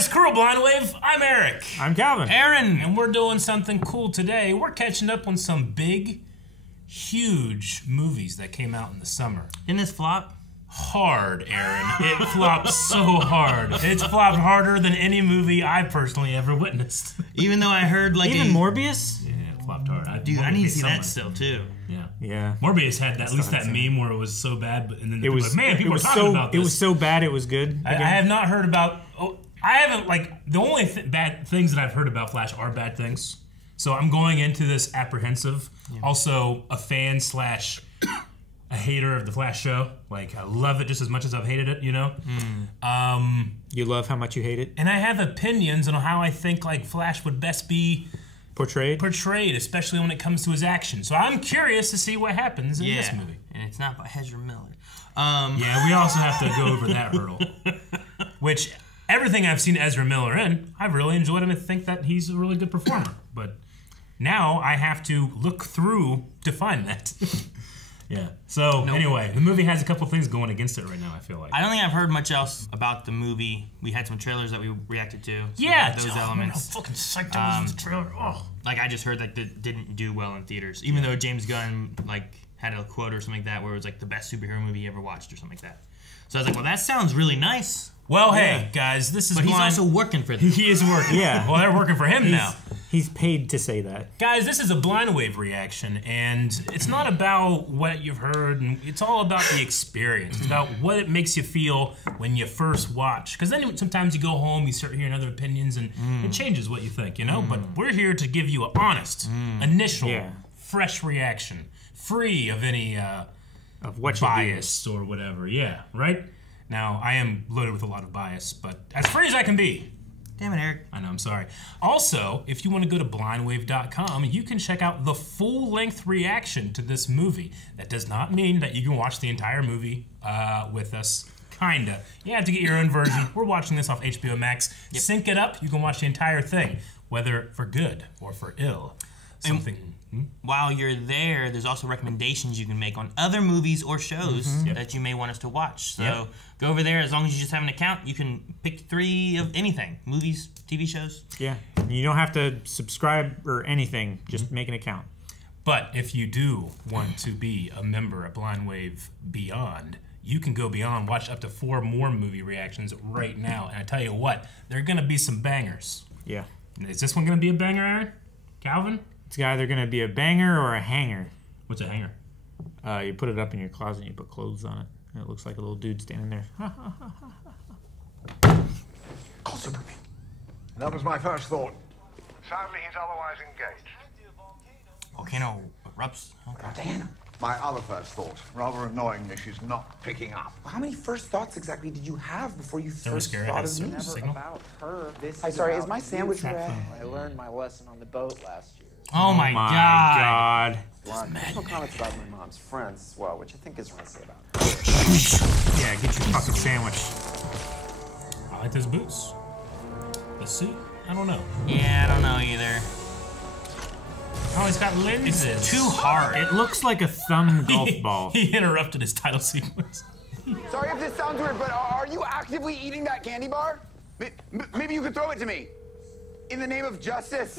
guys, crew of Blind Wave. I'm Eric. I'm Calvin. Aaron. And we're doing something cool today. We're catching up on some big, huge movies that came out in the summer. Didn't this flop? Hard, Aaron. It flopped so hard. It's flopped harder than any movie I personally ever witnessed. Even though I heard like Even Morbius? Yeah, it flopped hard. Dude, I need to see that still too. Yeah. Morbius had at least that meme where it was so bad, but and then people were like, man, people were talking about this. It was so bad, it was good. I have not heard about. I haven't the only bad things that I've heard about Flash are bad things. So I'm going into this apprehensive. Yeah. Also, a fan / a hater of the Flash show. Like, I love it just as much as I've hated it, you know? You love how much you hate it? And I have opinions on how I think, like, Flash would best be portrayed, especially when it comes to his action. So I'm curious to see what happens in this movie. And it's not by Ezra Miller. Yeah, we also have to go over that hurdle. Which, everything I've seen Ezra Miller in, I've really enjoyed, and I think that he's a really good performer. But now I have to look through to find that. Yeah. So, anyway, the movie has a couple things going against it right now, I feel like. I don't think I've heard much else about the movie. We had some trailers that we reacted to. Yeah. Those elements. I'm fucking psyched I was in the trailer. Oh. Like, I just heard that it didn't do well in theaters. Even though James Gunn, like, had a quote or something like that where it was, like, the best superhero movie he ever watched or something like that. So I was like, well, that sounds really nice. Well, hey, guys, this is But he's also working for them. He is working. Yeah. Well, they're working for him now. He's paid to say that. Guys, this is a Blind Wave reaction, and it's not about what you've heard, and it's all about the experience. It's about what it makes you feel when you first watch. Because then sometimes you go home, you start hearing other opinions, and it changes what you think, you know? But we're here to give you an honest, initial, fresh reaction, free of any of what bias or whatever. Yeah, right? Now, I am loaded with a lot of bias, but as free as I can be. Damn it, Eric. I know, I'm sorry. Also, if you want to go to blindwave.com, you can check out the full-length reaction to this movie. That does not mean that you can watch the entire movie with us. Kinda. You have to get your own version. We're watching this off HBO Max. Yep. Sync it up. You can watch the entire thing, whether for good or for ill. Something. While you're there, there's also recommendations you can make on other movies or shows that you may want us to watch. So go over there. As long as you just have an account, you can pick 3 of anything. Movies, TV shows. Yeah. You don't have to subscribe or anything. Just make an account. But if you do want to be a member at Blind Wave Beyond, you can go beyond, watch up to 4 more movie reactions right now. And I tell you what, there are going to be some bangers. Yeah. Is this one going to be a banger, Aaron? Calvin? It's either going to be a banger or a hanger. What's a hanger? You put it up in your closet and you put clothes on it. And it looks like a little dude standing there. Call Superman. That was my first thought. Sadly, he's otherwise engaged. Volcano erupts. Okay. Diana. My other first thought. Rather annoyingly, she's not picking up. How many first thoughts exactly did you have before you first scary. thought of me? Never About her. Hi, sorry, is my sandwich red? I learned my lesson on the boat last year. Oh my God. There's no comments about my mom's friends as well, which I think is what I say about her. Yeah, get your fucking sandwich. I like those boots. The suit? I don't know. Yeah, I don't know either. Oh, he's got lenses. It's too hard. It looks like a thumb golf ball. He interrupted his title sequence. Sorry if this sounds weird, but are you actively eating that candy bar? Maybe you could throw it to me. In the name of justice.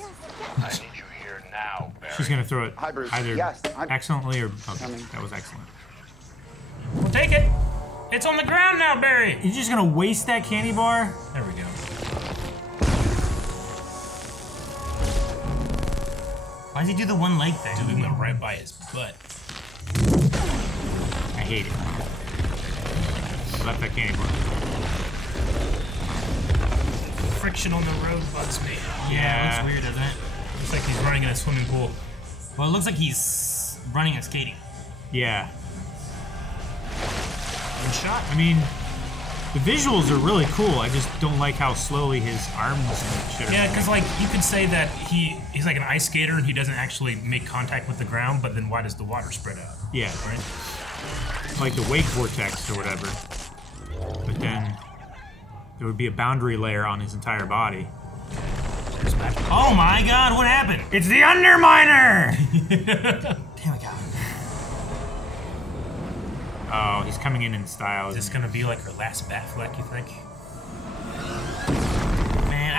I need you here now, Barry. She's going to throw it Hi, Bruce. either Yes, excellently or... Okay, that was excellent. We'll take it. It's on the ground now, Barry. You're just going to waste that candy bar? There we go. Why does he do the one leg thing? Dude, we went right by his butt. I hate it. Left that candy bar. Friction on the road bugs me. Yeah, it looks weird, doesn't it? Looks like he's running in a swimming pool. Well, it looks like he's running and skating. Yeah. Good shot. I mean, the visuals are really cool. I just don't like how slowly his arms and shit are. Yeah, because like you could say that he's like an ice skater and he doesn't actually make contact with the ground, but then why does the water spread out? Yeah. Right? Like the wake vortex or whatever. But then there would be a boundary layer on his entire body. Oh my God, what happened? It's the Underminer! Damn it, God. Oh, he's coming in style. Is this gonna be like her last Batfleck, you think?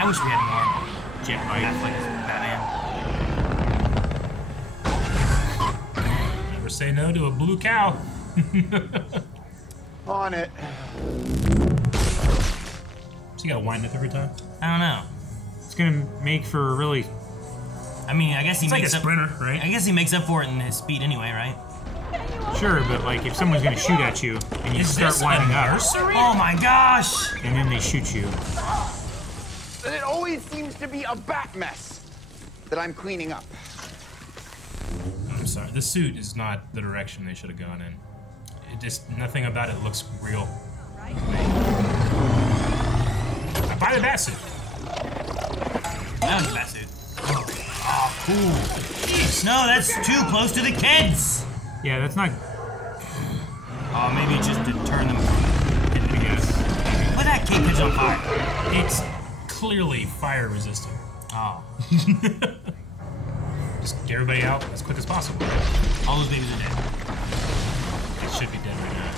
I wish we had more Jet bike. Affleck as Batman. Never say no to a blue cow. On it. So you gotta wind up every time? I don't know. It's gonna make for a really... I mean, I guess he It's like a makes up. sprinter, right? I guess he makes up for it in his speed anyway, right? Sure, but like if someone's gonna shoot at you and you Is start this winding a up, nursery? Oh my gosh! and then they shoot you. It always seems to be a bat mess that I'm cleaning up. I'm sorry, the suit is not the direction they should have gone in. It just, nothing about it looks real. I buy the bat suit. That was the best suit. Oh, cool. No, that's too close to the kids. Yeah, that's not... Oh, maybe just to turn them. I guess. Put that cake pitch on fire. It's clearly fire resistant. Oh, Just get everybody out as quick as possible. all those babies are dead. They should be dead right now.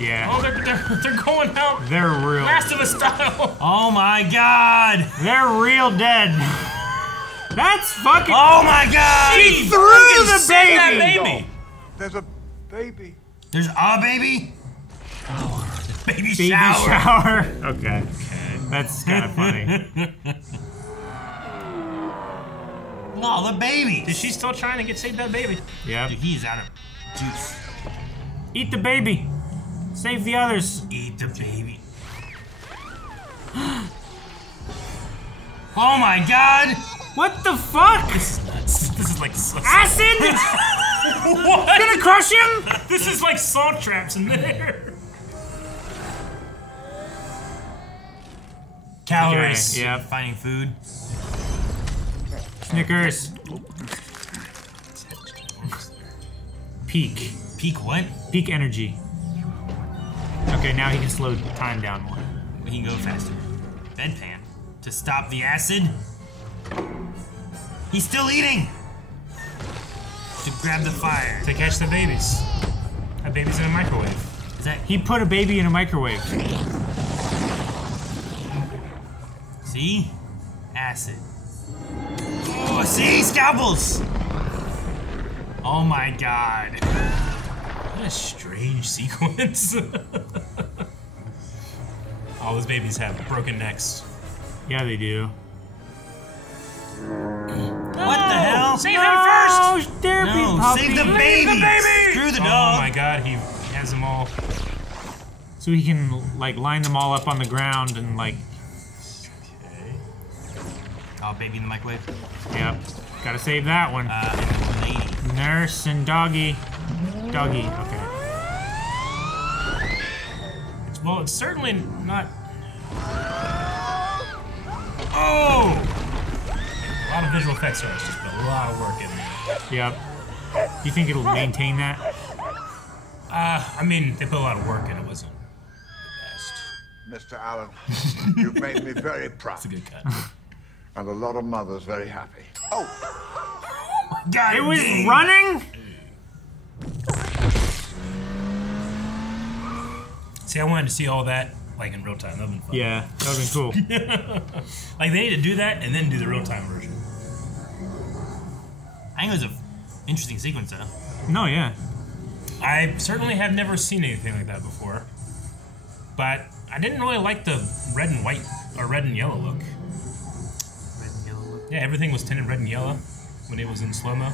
Yeah. Oh, they're going out. They're real... Last of Us style. Oh my god! They're real dead. That's fucking... Oh my god! She threw the Save that baby! baby. There's a baby. There's a baby? Baby Baby shower. shower. Okay. That's kind of funny. No, the baby. Is she still trying to get saved that baby? Yep. Dude, he's out of juice. Eat the baby. Save the others. Eat the baby. Oh my god! What the fuck? This is nuts. This is like Acid? what? Gonna crush him? This is like salt traps in there. Calories. Okay, yep. Finding food. Snickers. Peak. Peak what? Peak energy. Okay, now he can slow time down more. He can go faster. Bedpan. To stop the acid. He's still eating! To grab the fire. To catch the babies. That baby's in a microwave. Is that... He put a baby in a microwave. See? Acid. Oh, see? Scalpels! Oh my god. What a strange sequence. All those babies have broken necks. Yeah, they do. What the hell? Save him first! Oh, there be No, puppy. save the baby! Screw the Oh dog! my god, he has them all. So he can like line them all up on the ground and like. Oh, baby in the microwave. Yep. Gotta save that one. And the lady. Nurse and doggy. Doggy. Okay. Well, it's certainly not. Oh! A lot of visual effects artists just put a lot of work in there. Yep. Do you think it'll maintain that? I mean, they put a lot of work in. It wasn't the Mr. Allen, you've made me very proud. best. It's a good cut. And a lot of mothers very happy. Oh, God, It was running? See, I wanted to see all that like in real time. That would have been fun. Yeah, that would've been cool. Like they need to do that and then do the real time version. I think it was an interesting sequence, though. No, yeah. I certainly have never seen anything like that before. But I didn't really like the red and white or red and yellow look. Red and yellow look. Yeah, everything was tinted red and yellow when it was in slow-mo.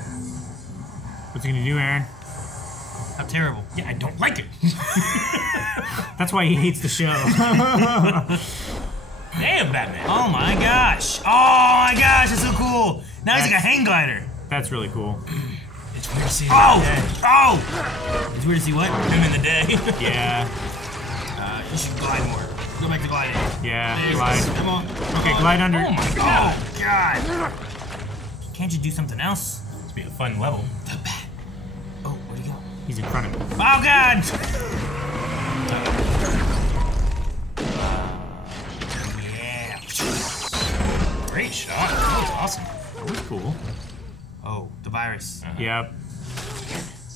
What's he gonna do, Aaron? How terrible. Yeah, I don't like it. That's why he hates the show. Damn, Batman. Oh my gosh. Oh my gosh, that's so cool. Now he's like a hang glider. That's really cool. It's weird to see him Oh! in the day. Oh! It's weird to see what? Him in the day. Yeah. You should glide more. Go back to gliding. Yeah. There it Glide. is. Come on. Okay, glide under. Oh my god. Oh, God. Can't you do something else? It's be a fun level. The bat. Oh, where'd he go? He's in front of him. Oh, God! Yeah. Great shot. That was awesome. That was cool. Oh, the virus. Yep.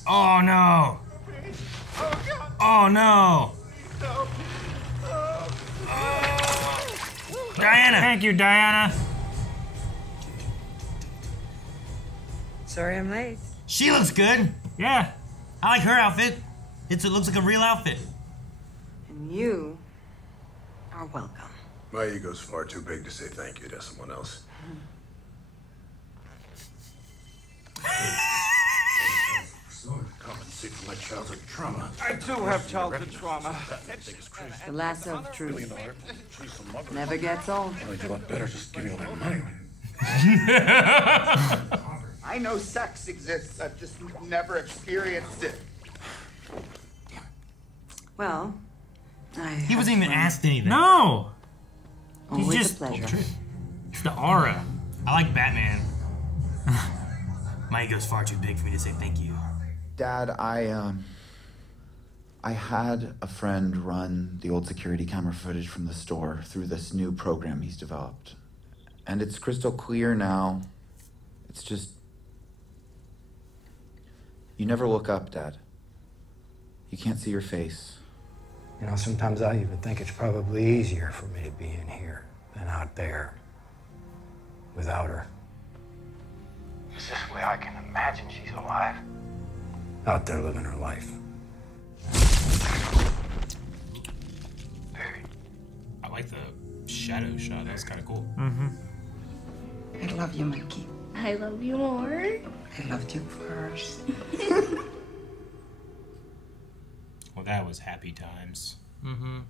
Oh, no. Oh, no. Diana. Thank you, Diana. Sorry I'm late. She looks good. Yeah. I like her outfit. It looks like a real outfit. And you are welcome. My ego's far too big to say thank you to someone else. Compensate for my childhood trauma. I do have childhood trauma. The Lasso of Truth never gets old. It's a lot better just give me all that money. I know sex exists. I've just never experienced it. Well, He wasn't even asked anything. No. always He's just a pleasure. the aura. I like Batman. My ego's far too big for me to say thank you. Dad, I had a friend run the old security camera footage from the store through this new program he's developed. And it's crystal clear now. It's just... You never look up, Dad. You can't see your face. You know, sometimes I even think it's probably easier for me to be in here than out there without her. It's this way I can imagine she's alive. Out there living her life. I like the shadow shot. That was kind of cool. Mm-hmm. I love you, Mikey. I love you more. I loved you first. Well, that was happy times. Mm-hmm.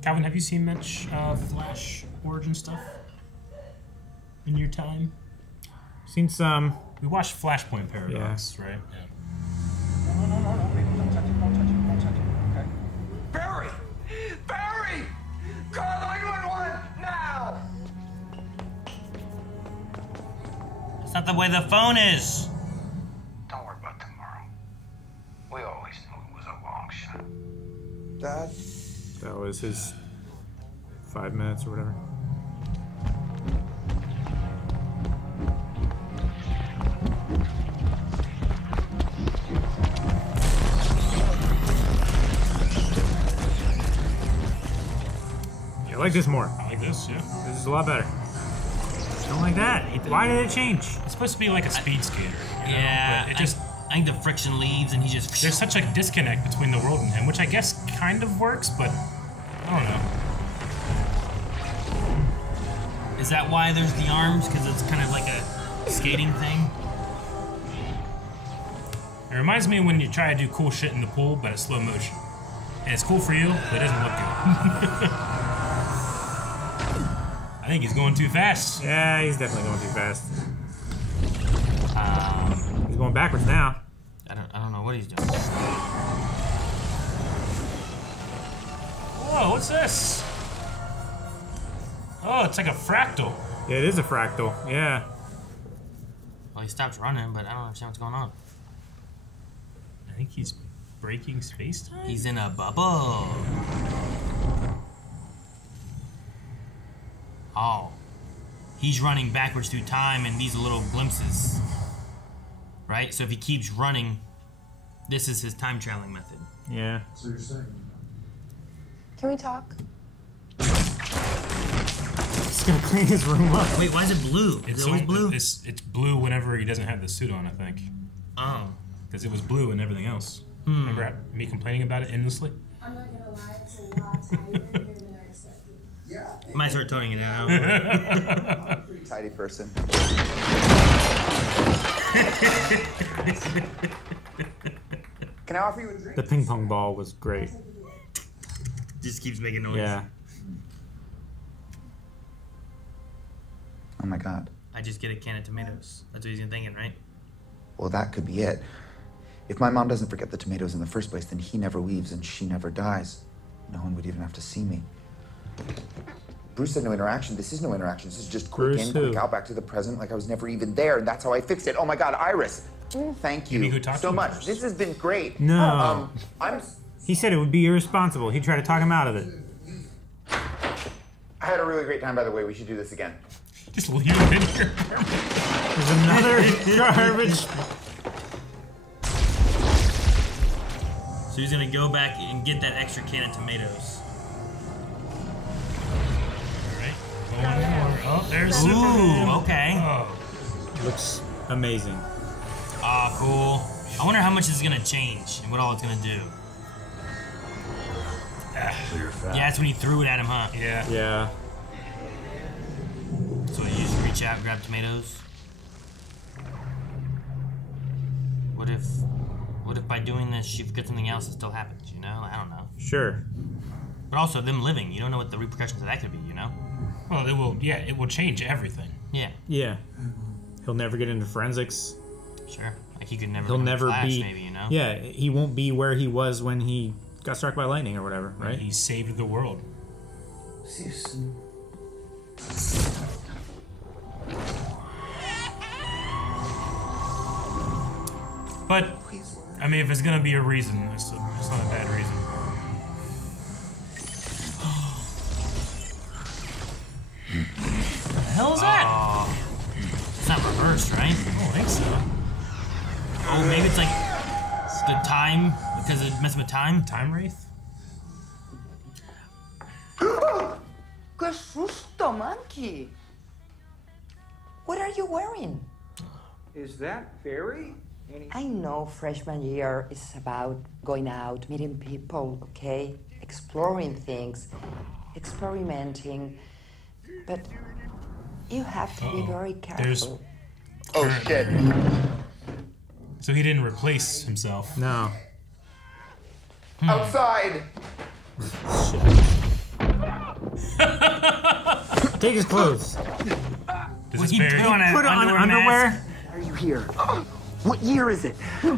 Calvin, have you seen much Flash origin stuff in your time? Seen some. We watched Flashpoint Paradox, right? Yeah. Barry! Barry! Call 911 now! That's not the way the phone is. Don't worry about tomorrow. We always knew it was a long shot. Dad? That was his 5 minutes or whatever. I like this more. I like this, yeah. This is a lot better. Don't like that. Why did it change? It's supposed to be like a speed skater. You know? Yeah, But it just... I think the friction leaves and he just... There's such a disconnect between the world and him, which I guess kind of works, but I don't know. Is that why there's the arms? Because it's kind of like a skating thing? It reminds me when you try to do cool shit in the pool, but it's slow motion. And it's cool for you, but it doesn't look good. I think he's going too fast. Yeah, he's definitely going too fast. He's going backwards now. I don't know what he's doing. Whoa, what's this? Oh, it's like a fractal. Yeah, it is a fractal. Yeah. Well, he stops running, but I don't understand what's going on. I think he's breaking space-time? He's in a bubble. Oh. He's running backwards through time and these are little glimpses. Right? So if he keeps running, this is his time traveling method. Yeah. So you're saying... Can we talk? He's gonna clean his room up. Wait, why is it blue? Is it always blue? It's blue whenever he doesn't have the suit on, I think. Oh. Because it was blue and everything else. Remember me complaining about it endlessly? I'm not gonna lie, it's a lot tighter than I expected. Yeah. I might start toning it out. I'm a pretty tidy person. Can I offer you a drink? The ping pong ball was great. Just keeps making noise. Yeah. Oh my God. I just get a can of tomatoes. That's what he's thinking, right? Well, that could be it. If my mom doesn't forget the tomatoes in the first place, then he never leaves and she never dies. No one would even have to see me. Bruce said no interaction. This is no interaction. This is just quick Bruce in, who? quick out, back to the present, like I was never even there, and that's how I fixed it. Oh my God, Iris. Thank Maybe you who talked to so him much. first? This has been great. No. I'm... He said it would be irresponsible. He tried to talk him out of it. I had a really great time, by the way. We should do this again. Just leave it in here. There's another garbage. So he's gonna go back and get that extra can of tomatoes. Oh, there's Superman. Ooh, okay. Oh. Looks amazing. Ah, cool. I wonder how much it's gonna change and what all it's gonna do. Yeah, that's when he threw it at him, huh? Yeah. Yeah. So you just reach out and grab tomatoes. What if by doing this she forgets something else that still happens, you know? I don't know. Sure. But also them living, you don't know what the repercussions of that could be, you know? Well, it will change everything. Yeah. Yeah. He'll never get into forensics. Sure. Like he could never He'll become never Flash, be. maybe, you know? Yeah, he won't be where he was when he got struck by lightning or whatever, right? He saved the world. See you soon. But, I mean, if it's gonna be a reason, it's not a bad reason. What the hell is that? It's not reversed, right? I don't think so. Oh, maybe it's like the time, because it messing with time? Time Wraith? Que susto, monkey! What are you wearing? Is that Barry? I know freshman year is about going out, meeting people, okay? Exploring things, experimenting. But you have to be very careful. Oh, shit. So he didn't replace himself. No. Outside! Take his clothes. Does Well, this he Barry- put on an underwear? Why are you here? What year is it? No.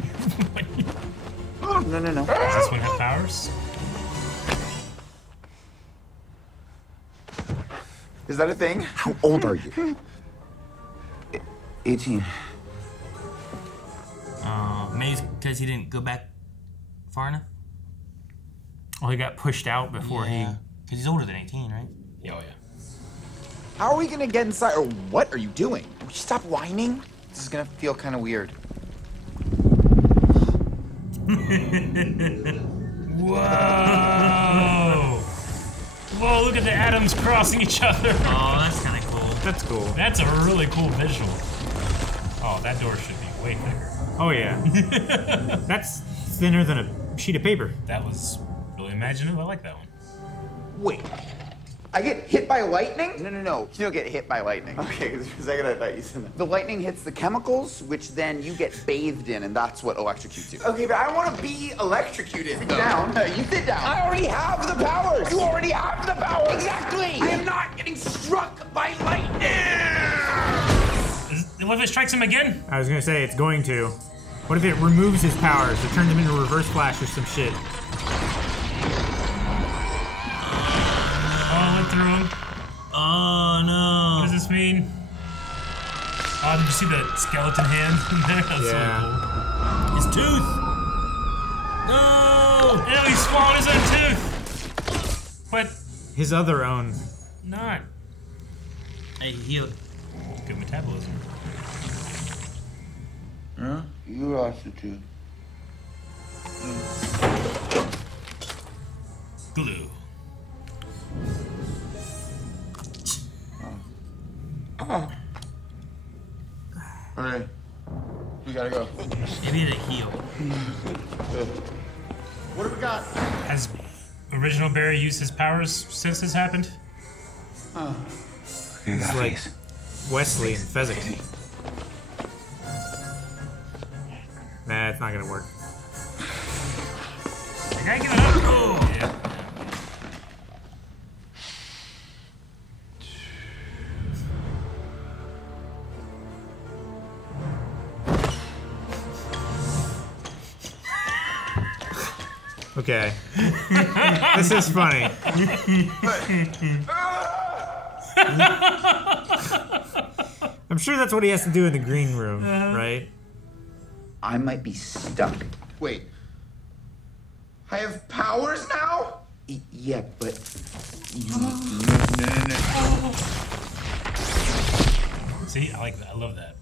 Does this one have powers? Is that a thing? How old are you? 18. Maybe because he didn't go back far enough? Well, he got pushed out before Because he's older than 18, right? Yeah, oh yeah. How are we gonna get inside? Or what are you doing? Would you stop whining? This is gonna feel kind of weird. Whoa! Whoa, look at the atoms crossing each other. Oh, that's kind of cool. That's cool. That's a really cool visual. Oh, that door should be way thicker. Oh, yeah. That's thinner than a sheet of paper. That was really imaginative. I like that one. Wait. I get hit by lightning? No. You don't get hit by lightning. Okay, because for a second I thought you said that. The lightning hits the chemicals, which then you get bathed in, and that's what electrocutes you. Okay, but I want to be electrocuted. Sit down. You sit down. I already have the powers. You already have the powers. Exactly. I am not getting struck by lightning. What if it strikes him again? I was gonna say, it's going to. What if it removes his powers? It turns him into Reverse Flash or some shit. Oh, went through him. Oh, no. What does this mean? Oh, did you see the skeleton hand in there? That's really cool. His tooth. No! Ew, he swallowed his own tooth. But His other own. not. Hey, healed. Good metabolism. Huh? You lost the tooth. Glue. Okay. We gotta go. Maybe they heal. What do we got? Has original Barry used his powers since this happened? It's like Wesley and Fezzik. Nah, it's not gonna work. I gotta give it up. Oh, yeah. Okay. This is funny. I'm sure that's what he has to do in the green room, right? I might be stuck. Wait. I have powers now? Yeah, but... No. See, I like that. I love that.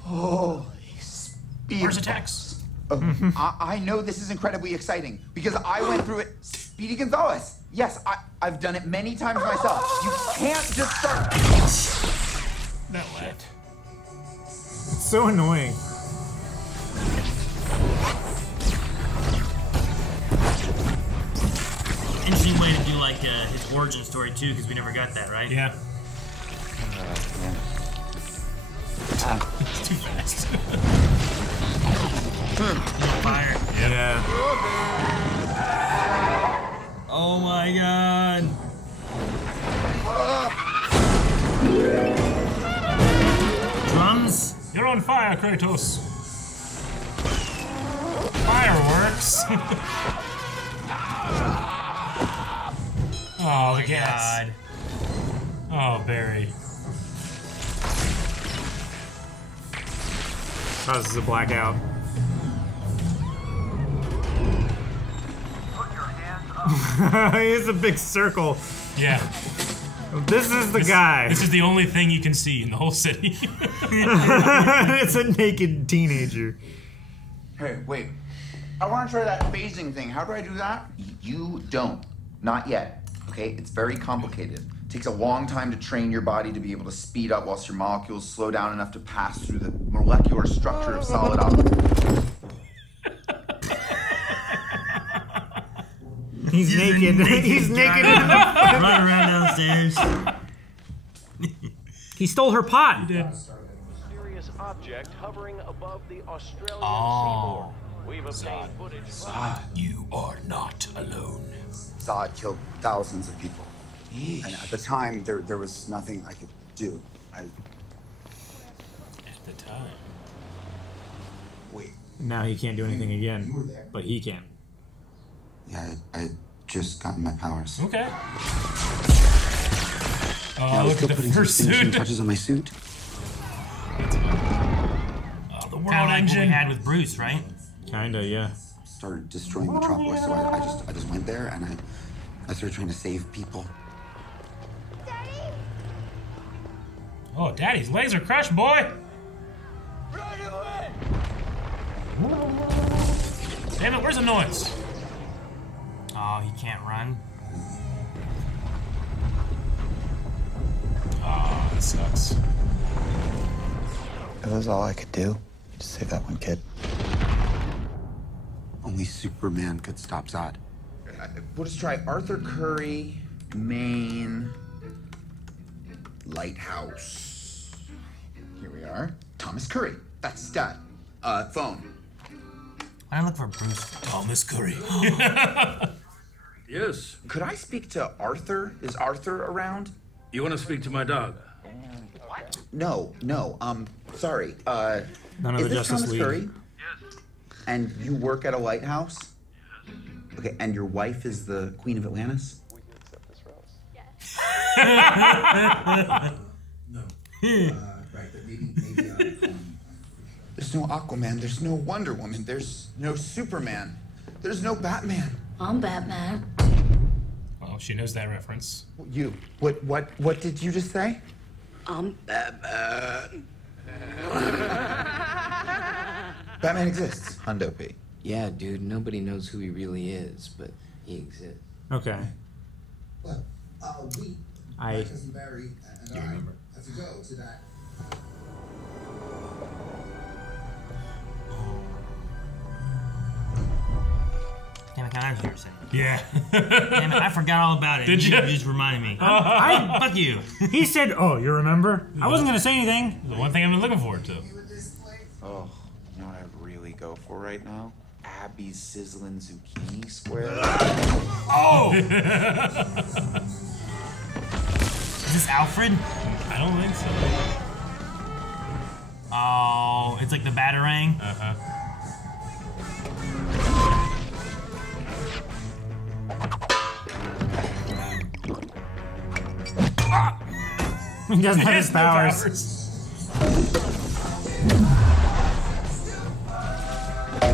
Holy speed. Where's attacks? I know this is incredibly exciting because I went through it Speedy Gonzalez. Yes, I've done it many times myself. You can't just start. No way. It's so annoying. Interesting way to do like his origin story too, because we never got that, right? Yeah. It's too fast. Fire. Yeah. Oh my god. Drums? You're on fire, Kratos. Fireworks. Oh, the cats. Oh, Barry. Causes a blackout. It's a big circle. Yeah. This is the guy. This is the only thing you can see in the whole city. It's a naked teenager. Hey, wait. I want to try that phasing thing. How do I do that? You don't. Not yet. Okay? It's very complicated. It takes a long time to train your body to be able to speed up whilst your molecules slow down enough to pass through the molecular structure of solid objects. He's naked. He's naked. Run around downstairs. He stole her pot. He did. Mysterious object hovering above the Australian Oh. seaboard. We've obtained footage. Zod, you are not alone. Zod killed thousands of people. And at the time, there was nothing I could do. At the time. Wait. Now he can't do anything again, but he can. Yeah, I just gotten my powers. Okay. Yeah, I Oh, was look still at the putting some first finishing suit. touches on my suit. Oh, the world Kind of like engine. what we had with Bruce, right? Kinda, yeah. Started destroying Metropolis, so I just went there and I started trying to save people. Oh, Daddy's legs are crushed, boy. Damn it, where's the noise? Oh, he can't run. Oh, that sucks. That was all I could do. Just save that one kid. Only Superman could stop Zod. We'll just try Arthur Curry, Maine, Lighthouse. Here we are. Thomas Curry. That's his dad. Phone. I look for Bruce. Thomas Curry. Yes. Could I speak to Arthur? Is Arthur around? You want to speak to my dog? No. Sorry. None of Is the this Justice Thomas League. Curry? Yes. And you work at a lighthouse? Yes. Okay, and your wife is the Queen of Atlantis? We can accept this rose. No. Right, but maybe there's no Aquaman, there's no Wonder Woman, there's no Superman, there's no Batman. I'm Batman. Well, she knows that reference. You. What did you just say? I'm Batman. Batman exists. Hundo P. Yeah, dude, nobody knows who he really is, but he exists. Okay. But we, my cousin Barry and I, have to go to that. Damn it, I was here saying. Yeah. Damn it, I forgot all about it. Did you? just reminded me. Fuck you. He said, "Oh, you remember?" I wasn't gonna say anything. The one thing I've been looking forward to. Oh, you know what I'd really go for right now? Abby's sizzling zucchini square. Oh! Is this Alfred? I don't think so. Oh, it's like the Batarang. Uh-huh. He doesn't have his no powers.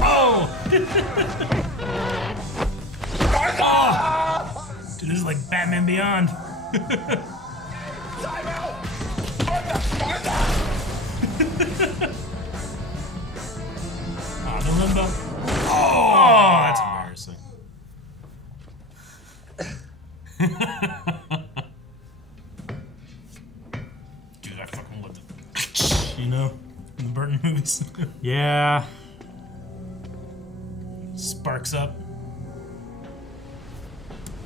Oh! Oh! Dude, this is like Batman Beyond. Oh, the limbo. Oh, that's embarrassing. Dude, I fucking love the... You know? In the Burton movies. Yeah. Sparks up.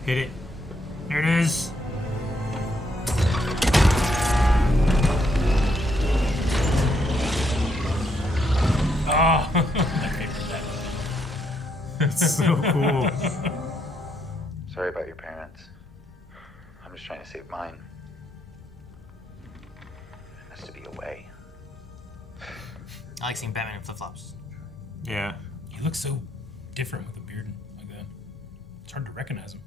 Hit it. There it is. Oh, That's so cool. Sorry about your parents. I'm just trying to save mine. It has to be a way. I like seeing Batman in flip-flops. Yeah. He looks so different with a beard like that. It's hard to recognize him.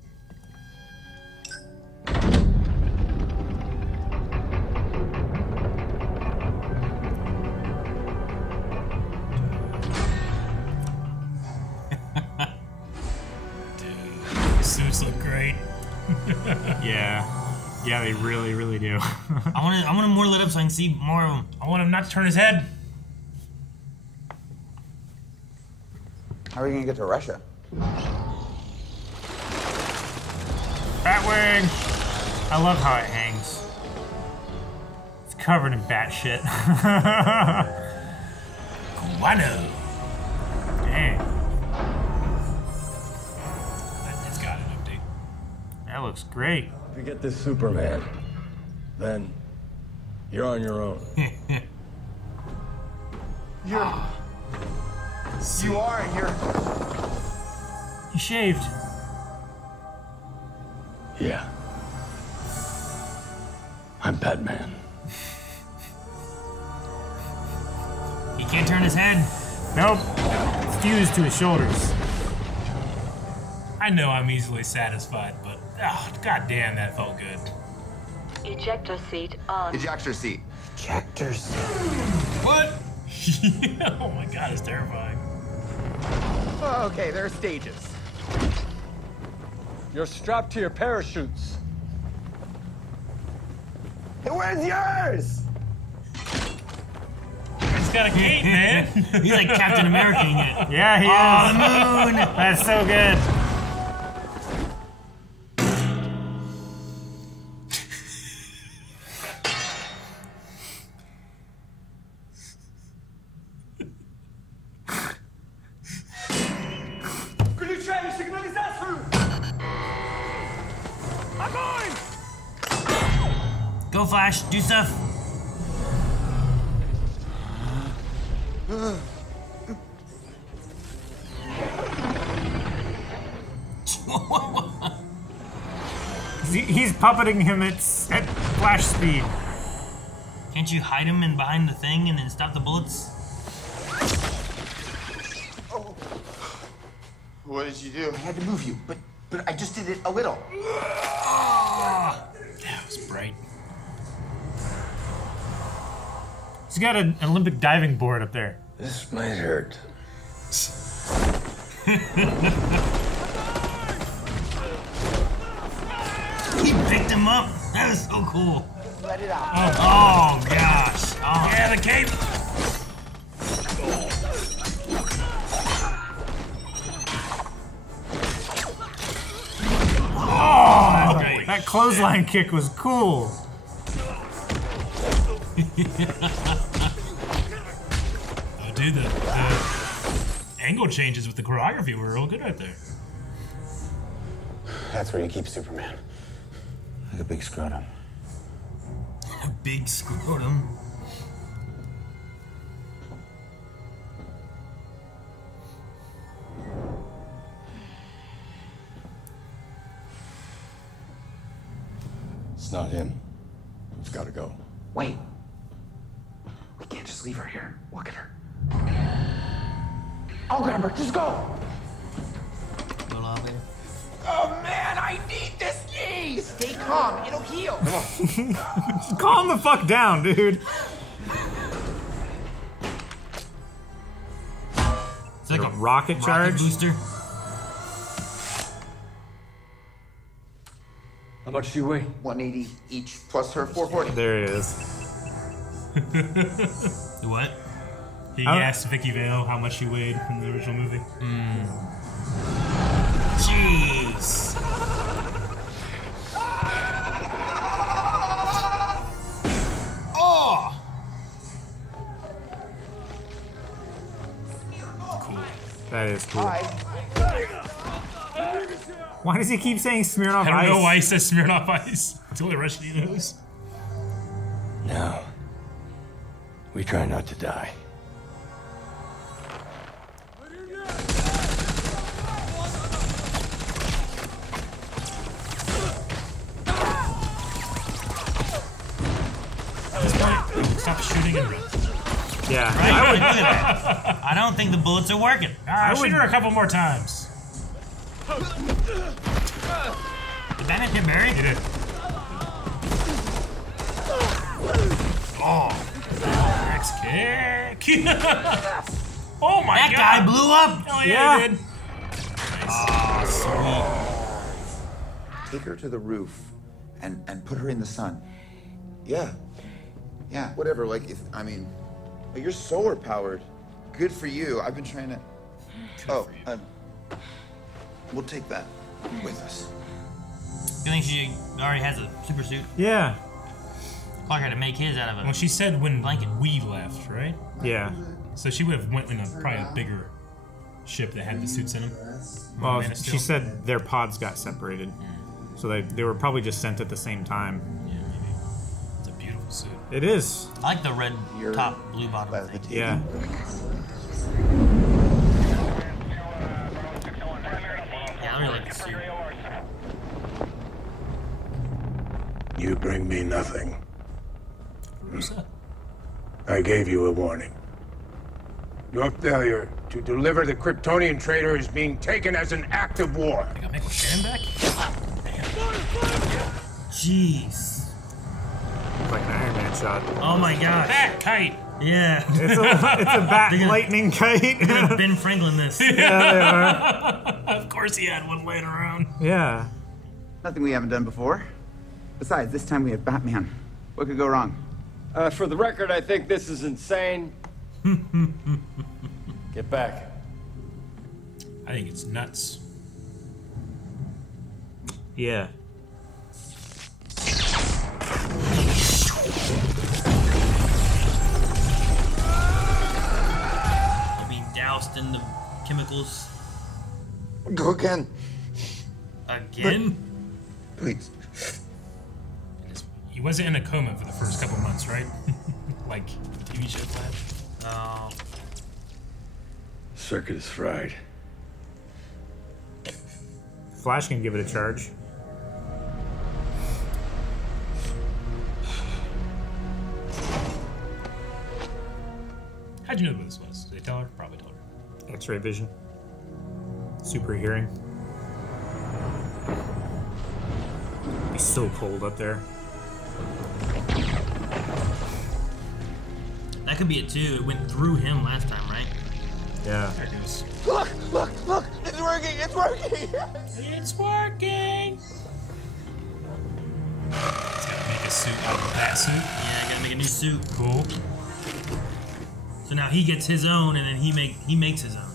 Dude, suits look great. Yeah. Yeah, they really, really do. I want him more lit up so I can see more of him. I want him not to turn his head. How are we gonna get to Russia? Batwing! I love how it hangs. It's covered in bat shit. Guano. Dang. It's got an update. That looks great. If you get this Superman, then you're on your own. You are. You're. He shaved. Yeah. I'm Batman. He can't turn his head. Nope. It's fused to his shoulders. I know I'm easily satisfied, but goddamn, that felt good. Ejector seat on. Ejector seat. Ejector seat. What? Oh my god, it's terrifying. Okay, there are stages. You're strapped to your parachutes. Where's yours? He's got a cape, man. He's like Captain America-ing it. Yeah, he Oh, is. the moon. That's so good. Go, Flash. Do stuff. He's puppeting him at flash speed. Can't you hide him in behind the thing and then stop the bullets? Oh. What did you do? I had to move you, but I just did it a little. That was bright. He's got an Olympic diving board up there. This might hurt. He picked him up. That was so cool. Let it out. Oh gosh. Oh. Yeah, the cape. Oh, that clothesline kick was cool. Oh, dude, the angle changes with the choreography were real good right there. That's where you keep Superman. Like a big scrotum. A big scrotum. It's not him. It's gotta go. Wait. We can't just leave her here. Look at her. I'll grab her. Just go. Oh man, I need this key! Stay calm, it'll heal. Calm the fuck down, dude. It's like a rocket charge booster. How much do you weigh? 180 each plus her 440. There he is. What? He asked Vicky Vale how much she weighed in the original movie. Jeez. That is cool. Why does he keep saying Smirnoff Ice? I don't know why he says Smirnoff Ice. It's the only Russian he knows. Now, we try not to die. At this point, stop shooting and run. Yeah. Right, look at that. I don't think the bullets are working. Shoot her a couple more times. Did Bennett get buried? He did. Oh. Next kick. Oh my god. That guy blew up. Oh yeah, he did. Oh, sweet. Take her to the roof and put her in the sun. Yeah. Yeah, whatever. Like, I mean, you're solar powered. Good for you. I've been trying to. We'll take that with us. You think she already has a super suit? Yeah. Clark had to make his out of it. Well, she said when we left, right? Yeah. So she would have went in probably a bigger ship that had the suits in them. Well, she said their pods got separated. So they were probably just sent at the same time. Yeah, maybe. It's a beautiful suit. It is. I like the red top, blue bottom thing. Yeah. Yeah, I really like the suit. You bring me nothing. Who's that? I gave you a warning. Your failure to deliver the Kryptonian traitor is being taken as an act of war. I got Michael Shannon back? Jeez. Like an Iron Man shot. Oh my god. Bat kite! Yeah. It's a bat lightning kite. They're gonna Ben Franklin this. Yeah, they are. Of course he had one laying around. Yeah. Nothing we haven't done before. Besides, this time we have Batman. What could go wrong? For the record, I think this is insane. Get back. I think it's nuts. Yeah. You're being doused in the chemicals. Go again. Again? Please. He wasn't in a coma for the first couple months, right? Like TV show Flash. Oh. Circuit is fried. Flash can give it a charge. How'd you know who this was? Did they tell her? Probably told her. X-ray vision. Super hearing. It'd be so cold up there. That could be it too. It went through him last time, right? Yeah. There it goes. Look! It's working! It's working! It's working! He's gotta make a suit out of that suit. Yeah, gotta make a new suit. Cool. So now he gets his own, and then he makes his own.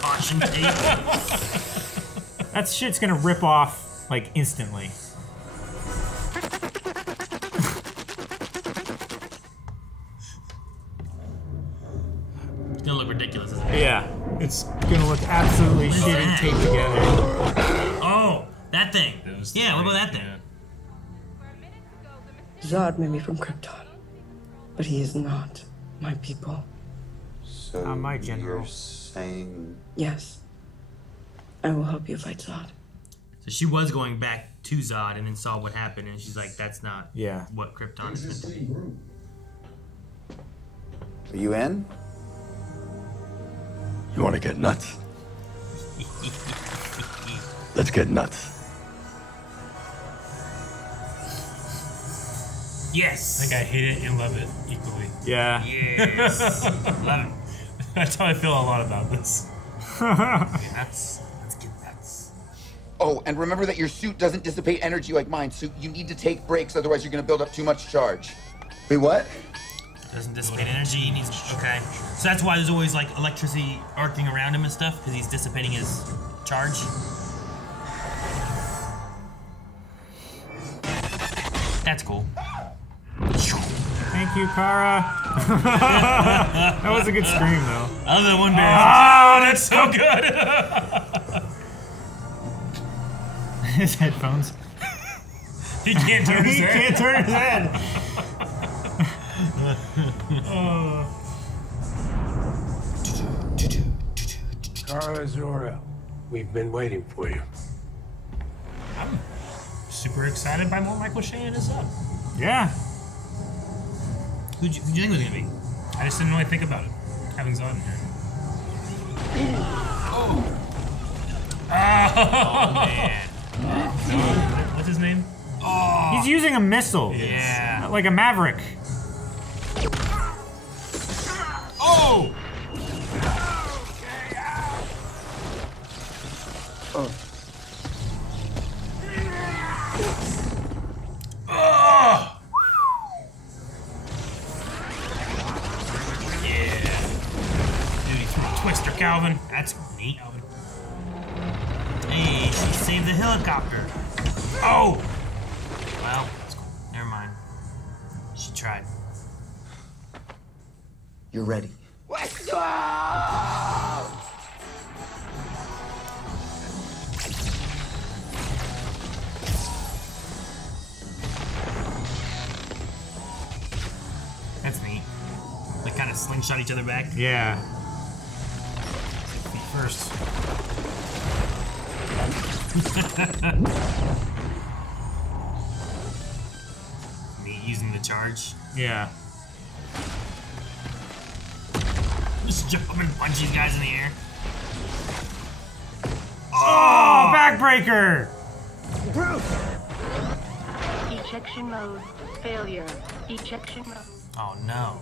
Caution tape. That shit's gonna rip off like instantly. It's gonna look ridiculous, isn't it? Yeah, it's gonna look absolutely shitty taped together. Oh, that thing. Yeah, what about that thing? Zod made me from Krypton, but he is not my people. So Not my general. You're saying Yes, I will help you fight Zod. So she was going back to Zod and then saw what happened, and she's like, "That's not what Krypton is meant to be." Are you in? You want to get nuts? Let's get nuts. Yes. I think I hate it and love it equally. Yeah. Yes. Love it. That's how I feel a lot about this. Let's get nuts. Oh, and remember that your suit doesn't dissipate energy like mine, so you need to take breaks, otherwise you're gonna build up too much charge. Wait, what? Doesn't dissipate energy. He needs. Okay. So that's why there's always like electricity arcing around him and stuff, because he's dissipating his charge. That's cool. Thank you, Kara. That was a good scream, though. Other than one bear. Oh, that's so good. His headphones. He can't turn his He head. can't turn his head. Carla Zora, we've been waiting for you. I'm super excited by what Michael Shannon is up. Yeah. Who'd you think was gonna be? I just didn't really think about it. Having Zod in here. Oh man. What's his name? Oh. He's using a missile. Yeah. Like a Maverick. Oh! Oh. Yeah. Dude, he threw a twister, Calvin. That's neat. Hey, she saved the helicopter. Oh! Well, never mind. She tried. You're ready. Let's go! That's neat. They kind of slingshot each other back. Yeah. Feet first. Me using the charge. Yeah. Just jump and punch these guys in the air. Oh, backbreaker! Ejection mode. Failure. Ejection mode. Oh no.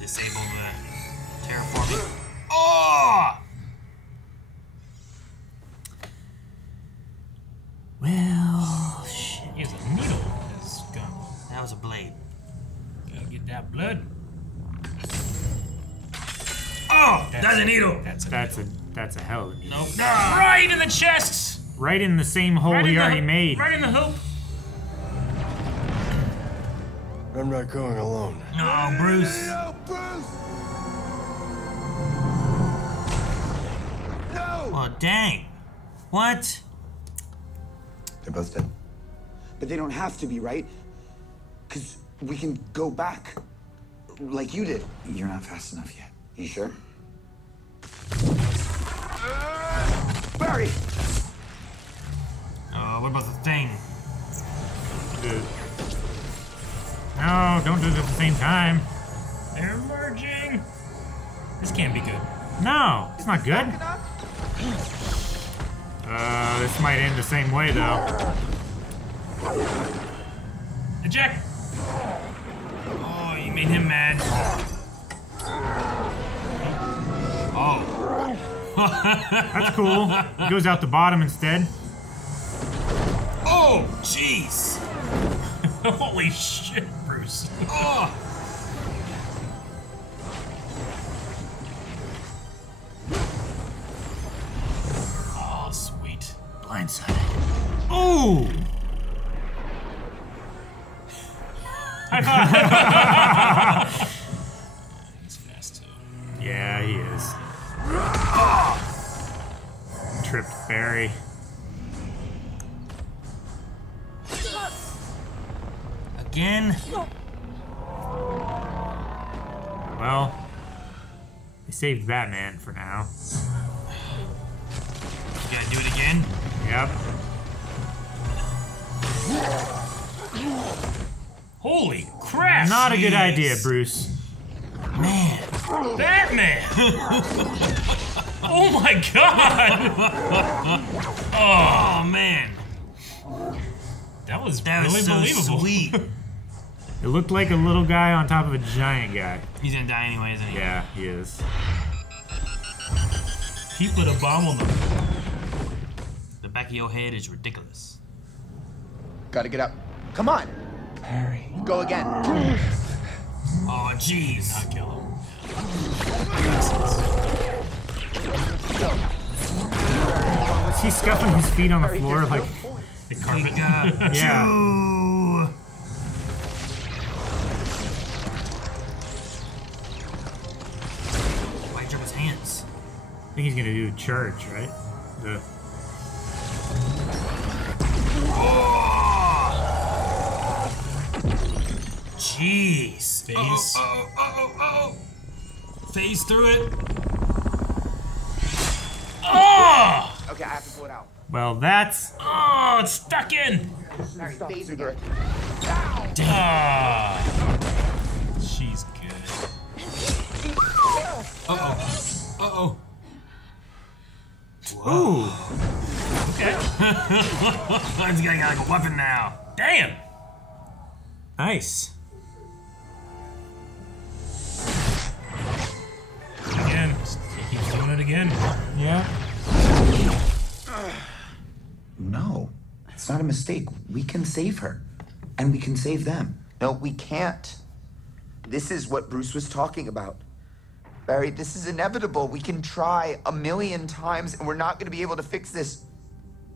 Disable the terraforming. Oh! Well, shit. He has a needle in his gun. That was a blade. Gotta get that blood. Oh! That's a needle! That's a hell of a needle. Nope. Right in the chest! Right in the same hole Right in he the already hoop. made. Right in the hoop. I'm not going alone. No, Bruce. No, Bruce! No! Oh, dang. What? They're both dead. But they don't have to be, right? Because we can go back. Like you did. You're not fast enough yet. You sure? Barry! Oh, what about the thing? No, don't do it at the same time. They're merging. This can't be good. No, it's not good. This might end the same way, though. Eject! Oh, you made him mad. Oh. That's cool. It goes out the bottom instead. Oh, jeez. Holy shit, Bruce. Oh. Oh, sweet. Blindsided. Ooh! He's fast too. Yeah, he is. Tripped Barry. Again? Well, they saved Batman for now. You gotta do it again? Yep. Holy crap! Not a good Jeez. idea, Bruce. Man. Batman! Oh my god! Oh, man. That was That really was so believable. sweet. It looked like a little guy on top of a giant guy. He's gonna die anyway, isn't he? Yeah, he is. He put a bomb on them. The back of your head is ridiculous. Gotta get up. Come on! Harry. Go again. Oh, jeez. Not kill him. Is he scuffing his feet on the floor like The carpet. yeah. I think he's gonna do church, right? The... Jeez. Phase. Phase through it. Oh! Okay, I have to pull it out. Well, that's... Oh, it's stuck in. Sorry, phase again. Ah. She's good. Uh-oh. Uh-oh. Ooh. Okay. He's got like a weapon now. Damn. Nice. Again. He keeps doing it again. Yeah. No, it's not a mistake. We can save her. And we can save them. No, we can't. This is what Bruce was talking about. Barry, this is inevitable. We can try 1,000,000 times, and we're not going to be able to fix this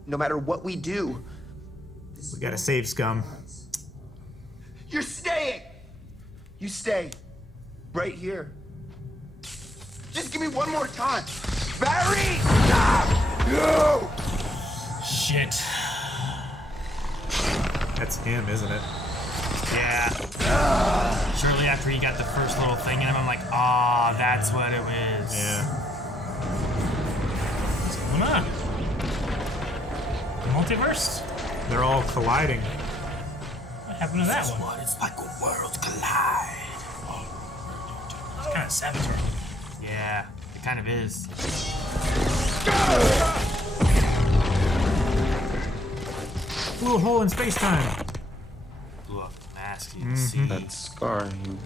no matter what we do. We gotta save Scum. You're staying! You stay. Right here. Just give me one more time. Barry! Stop! No! Shit. That's him, isn't it? Yeah. Shortly after he got the first little thing in him, I'm like, ah, oh, that's what it was. Yeah. What's going on? The multiverse? They're all colliding. What happened to that one? It's like a world collide. It's kind of Saboteur. Yeah, it kind of is. Little hole in space-time. Look, mask you can see. That scar, you...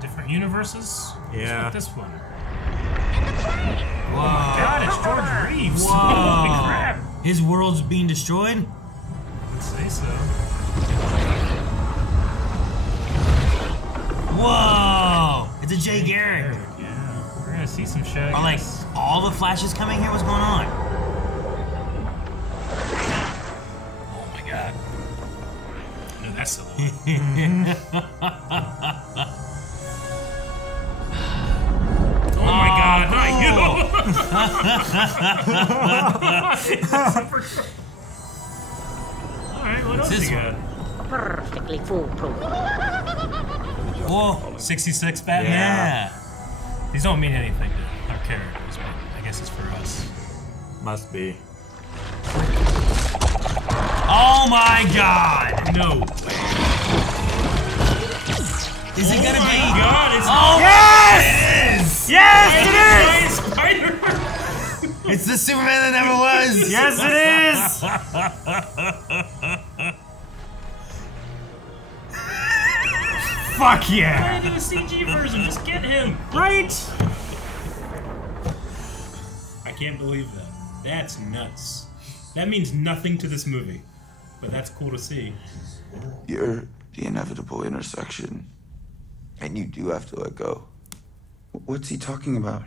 Different universes? Yeah. What's this one? Whoa. God, it's George Reeves. Whoa. Holy crap. His world's being destroyed? I'd say so. Whoa! It's a Jay Garrick. Yeah, we're gonna see some shit. Are like all the flashes coming here? What's going on? Oh my god. No, that's the one. Oh my god, not you! Alright, what else you got? Perfectly foolproof. Whoa. 66 Batman? Yeah. These don't mean anything to our characters, but I guess it's for us. Must be. Oh my god! No. Is it gonna be? God, it's oh yes! Yes, it is! It's the Superman that never was! Yes, it is! Fuck yeah! Why do a CG version? Just get him! Right? I can't believe that. That's nuts. That means nothing to this movie. But that's cool to see. You're the inevitable intersection. And you do have to let go. What's he talking about?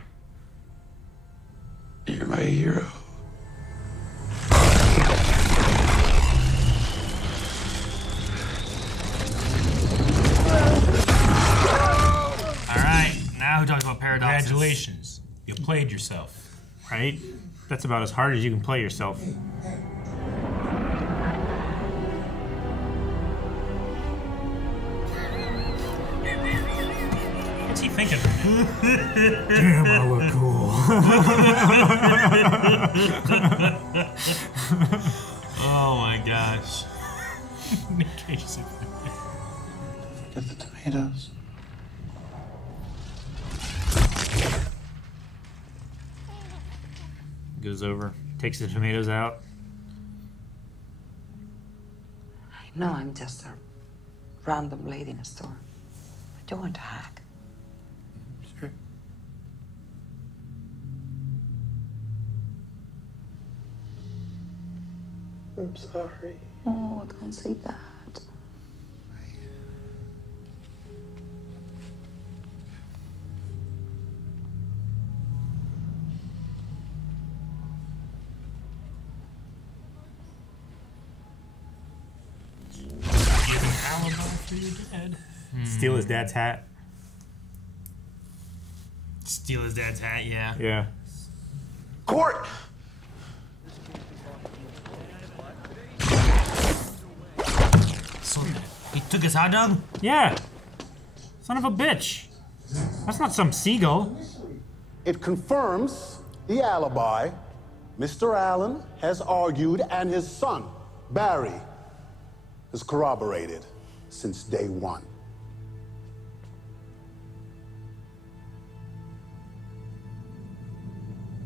You're my hero. Alright, now who talks about paradoxes? Congratulations. You played yourself. Right? That's about as hard as you can play yourself. What's he thinking? Damn, I look cool. Oh my gosh. Nick Cage is Get the tomatoes. Goes over, takes the tomatoes out. No, I'm just a random lady in a store. I don't want to hack. Sure. I'm sorry. Oh, don't say that. Give an alibi for your dad. Steal his dad's hat. Steal his dad's hat, yeah. Yeah. Court! So, he took his hot dog? Yeah. Son of a bitch. That's not some seagull. It confirms the alibi Mr. Allen has argued and his son, Barry, has corroborated since day one.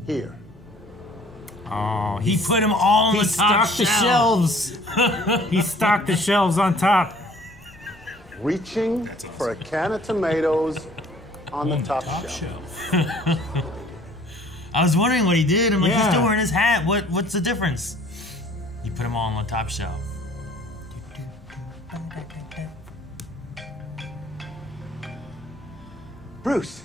Here. Oh, he put them all on the top stocked the shelves. He stocked the shelves on top. Reaching for a can of tomatoes on the top shelf. I was wondering what he did. I'm like, he's still wearing his hat. What's the difference? He put them all on the top shelf. Bruce.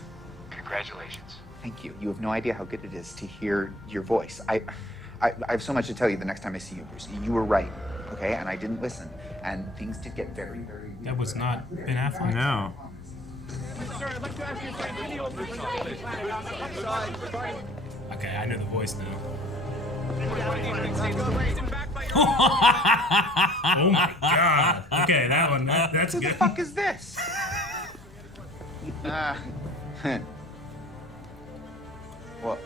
Congratulations. Thank you. You have no idea how good it is to hear your voice. I have so much to tell you the next time I see you, Bruce. You were right, okay? And I didn't listen. And things did get very, very weird. That was not Ben Affleck? No. Okay, I know the voice now. Oh my god. Okay, that one, that's good. Who the fuck is this? What?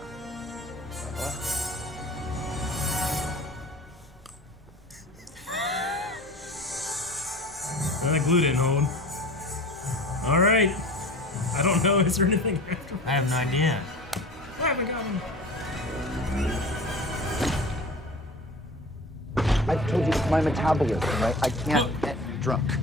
The glue didn't hold. Alright. I don't know. Is there anything after? I have no idea. I haven't got one. I've told you it's my metabolism, right? I can't get drunk.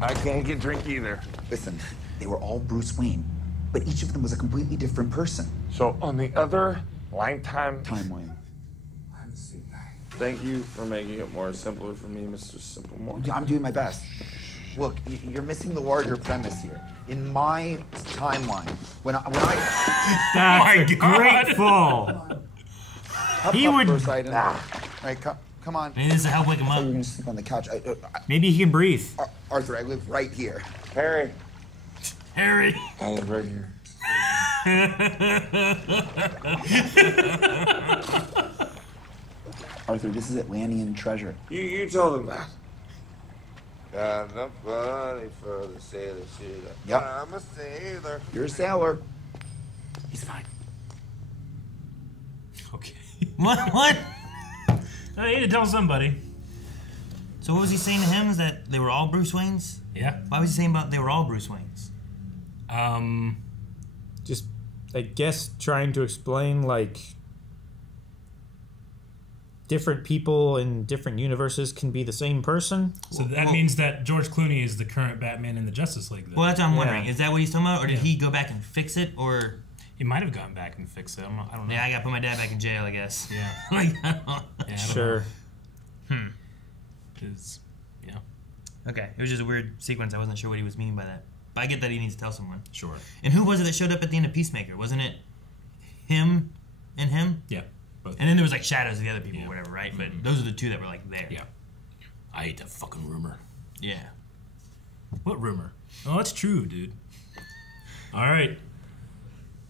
I can't get drink either. Listen, they were all Bruce Wayne, but each of them was a completely different person. So on the other timeline. Thank you for making it more simpler for me, Mr. Simplemore. I'm doing my best. Look, you're missing the larger premise here. In my timeline, when I That's grateful. He would. All right, come on. Maybe this is to help wake him up. You're gonna sleep on the couch. Maybe he can breathe. Arthur, I live right here. Harry. Harry. I live right here. Arthur, this is Atlantean treasure. You told him that. Got enough money for the sailor shit. Yep. I'm a sailor. You're a sailor. He's fine. Okay. What? I need to tell somebody. So what was he saying to him? Is that they were all Bruce Waynes? Yeah. Why was he saying about they were all Bruce Waynes? Just, I guess, trying to explain, like, different people in different universes can be the same person. So that means that George Clooney is the current Batman in the Justice League, then. Well, that's what I'm wondering. Is that what he's talking about? Or did he go back and fix it? Or... He might have gone back and fixed it. I don't know. Yeah, I got to put my dad back in jail, I guess. Yeah. Like, I don't Sure. know. Yeah. Okay, it was just a weird sequence. I wasn't sure what he was meaning by that. But I get that he needs to tell someone. Sure. And who was it that showed up at the end of Peacemaker? Wasn't it him and him? Yeah. Both. And then there was like shadows of the other people or whatever, right? But those are the two that were like there. Yeah. I hate that fucking rumor. Yeah. What rumor? Oh, that's true, dude. All right.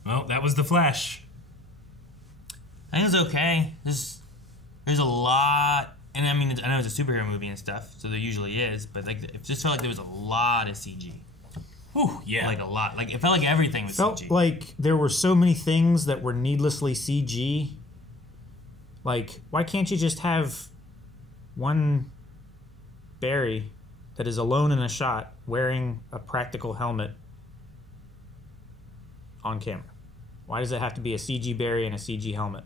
Well, that was The Flash. I think it was okay. There's a lot, and I mean, I know it's a superhero movie and stuff, so there usually is, but like, it just felt like there was a lot of CG. Whew, yeah. Like a lot. Like, it felt like everything was Felt CG. like there were so many things that were needlessly CG. Like, why can't you just have one Barry that is alone in a shot wearing a practical helmet on camera? Why does it have to be a CG Barry and a CG helmet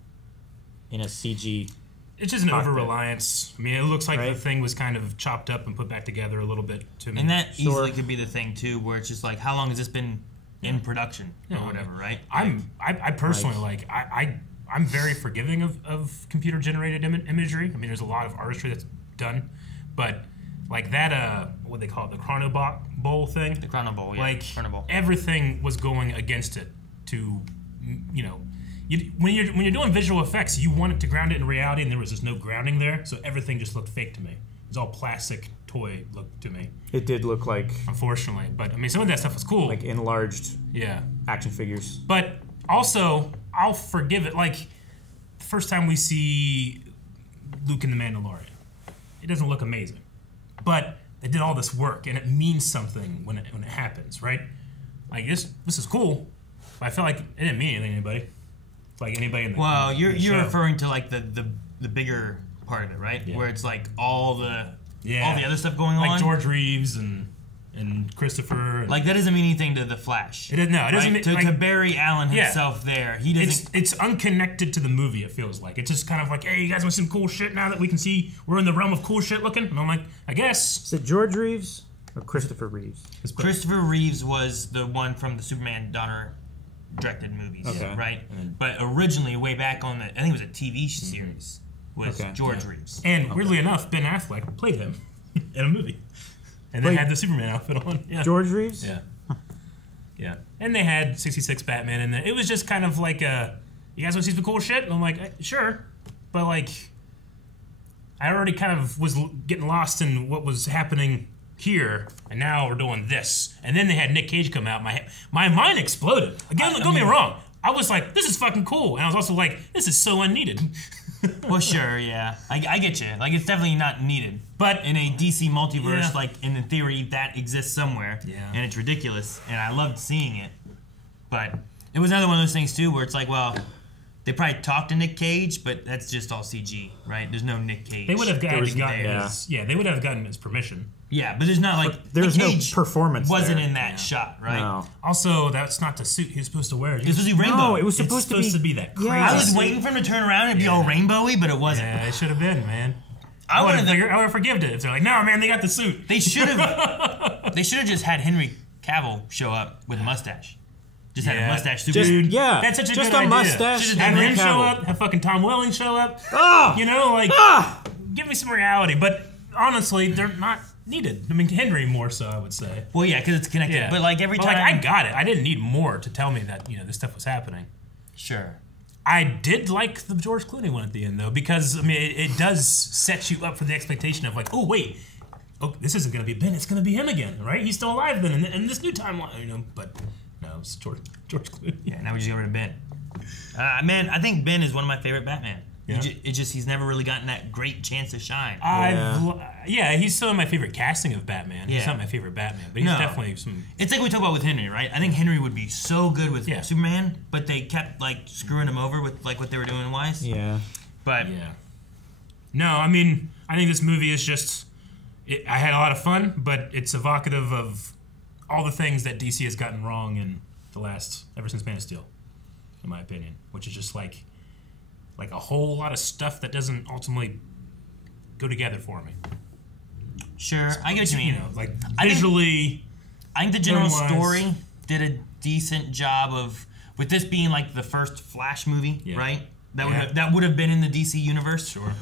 in a CG? It's just an cockpit? over-reliance. I mean, it looks like the thing was kind of chopped up and put back together a little bit to me. And that easily could be the thing, too, where it's just like, how long has this been in production or whatever, right? I personally I'm very forgiving of computer-generated imagery. I mean, there's a lot of artistry that's done, but like that, what they call it, the Chronobowl thing. The Chronobowl, yeah. Like Chronobowl. everything was going against it to, you know, when you're doing visual effects, you want it to ground it in reality, and there was just no grounding there, so everything just looked fake to me. It was all plastic toy look to me. It did look like, unfortunately, but I mean, some of that stuff was cool, like enlarged, action figures. But also, I'll forgive it. Like the first time we see Luke in the Mandalorian, it doesn't look amazing, but they did all this work, and it means something when it happens, right? Like this is cool, but I felt like it didn't mean anything to anybody. It's like anybody in the Well, in the you're show. referring to like the bigger part of it, right? Yeah. Where it's like all the other stuff going on, like George Reeves and Christopher. And like that doesn't mean anything to the Flash. It doesn't. No, it doesn't right? mean to Barry Allen himself. There, he doesn't. It's unconnected to the movie. It feels like it's just kind of like, hey, you guys want some cool shit now that we can see we're in the realm of cool shit looking. And I'm like, I guess. Is it George Reeves or Christopher Reeves? Christopher Reeves was the one from the Superman Donner directed movies, right? But originally, way back on I think it was a TV series, was George Reeves. And weirdly enough, Ben Affleck played him in a movie. And they had the Superman outfit on. Yeah. George Reeves? Yeah. Yeah. And they had 66 Batman in there. It was just kind of like you guys want to see some cool shit? And I'm like, sure. But like, I already kind of was getting lost in what was happening here, and now we're doing this. And then they had Nick Cage come out. My mind exploded. Again, don't get me wrong. I was like, this is fucking cool. And I was also like, this is so unneeded. Well, sure, yeah. I get you. Like, it's definitely not needed. But in a DC multiverse, like, in the theory, that exists somewhere. Yeah. And it's ridiculous. And I loved seeing it. But it was another one of those things, too, where it's like, well, they probably talked to Nick Cage, but that's just all CG, right? There's no Nick Cage. They would have gotten his permission. Yeah, but there's not like there's Nick no Cage performance. Wasn't in that shot, right? No. Also, that's not the suit he was supposed to wear. It was supposed to be rainbow. No, it was supposed to be that crazy. I was waiting for him to turn around and be all rainbowy, but it wasn't. Yeah, it should have been, man. I would have forgiven it if they're like, no, man, they got the suit. They should have. They should have just had Henry Cavill show up with a mustache. Just had a mustache. Dude, yeah, that's such a just good idea. Mustache. Just have him show up. Have fucking Tom Welling show up. You know, like, give me some reality. But honestly, they're not needed. I mean, Henry more so, I would say. Well, yeah, because it's connected. Yeah. But like every time, I got it. I didn't need more to tell me that this stuff was happening. Sure. I did like the George Clooney one at the end though, because I mean, it does set you up for the expectation of like, oh wait, this isn't going to be Ben. It's going to be him again, right? He's still alive then in this new timeline, But no, it's George Clooney. Yeah, now we just get rid of Ben. Man, I think Ben is one of my favorite Batman. Yeah. He's never really gotten that great chance to shine. He's still my favorite casting of Batman. He's not my favorite Batman, but he's definitely some. It's like we talk about with Henry, right? I think Henry would be so good with Superman, but they kept like screwing him over with like what they were doing wise. Yeah. But no, I mean, I think this movie is just. I had a lot of fun, but it's evocative of all the things that DC has gotten wrong in ever since Man of Steel, in my opinion, which is just like a whole lot of stuff that doesn't ultimately go together for me. Sure, I get what you mean. Like visually, I think the general story did a decent job of, with this being like the first Flash movie, right? That would have been in the DC universe. Sure.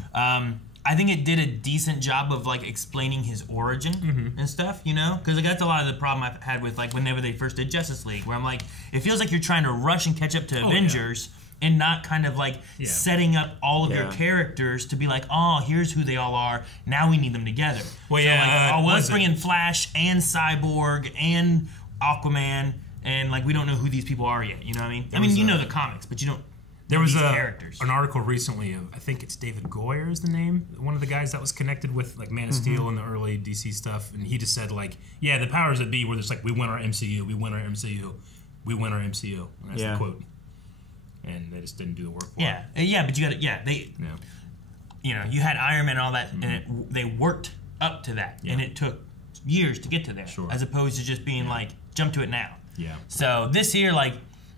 I think it did a decent job of like explaining his origin and stuff, because like, that's a lot of the problem I've had with like whenever they first did Justice League, where I'm like, it feels like you're trying to rush and catch up to Avengers. And not kind of like setting up all of your characters to be like, oh, here's who they all are. Now we need them together. Well, let's bring in Flash and Cyborg and Aquaman, and like we don't know who these people are yet. You know what I mean? You know the comics, but you don't. There was characters. An article recently of, I think it's David Goyer is the name, one of the guys that was connected with like Man of Steel and the early DC stuff, and he just said like, yeah, the powers that be were just like, we win our MCU, we win our MCU, we win our MCU. And that's the quote. And they just didn't do the work for it. But you got to, you had Iron Man and all that, and they worked up to that, and it took years to get to there, as opposed to just being like, jump to it now. Yeah. So this year, like,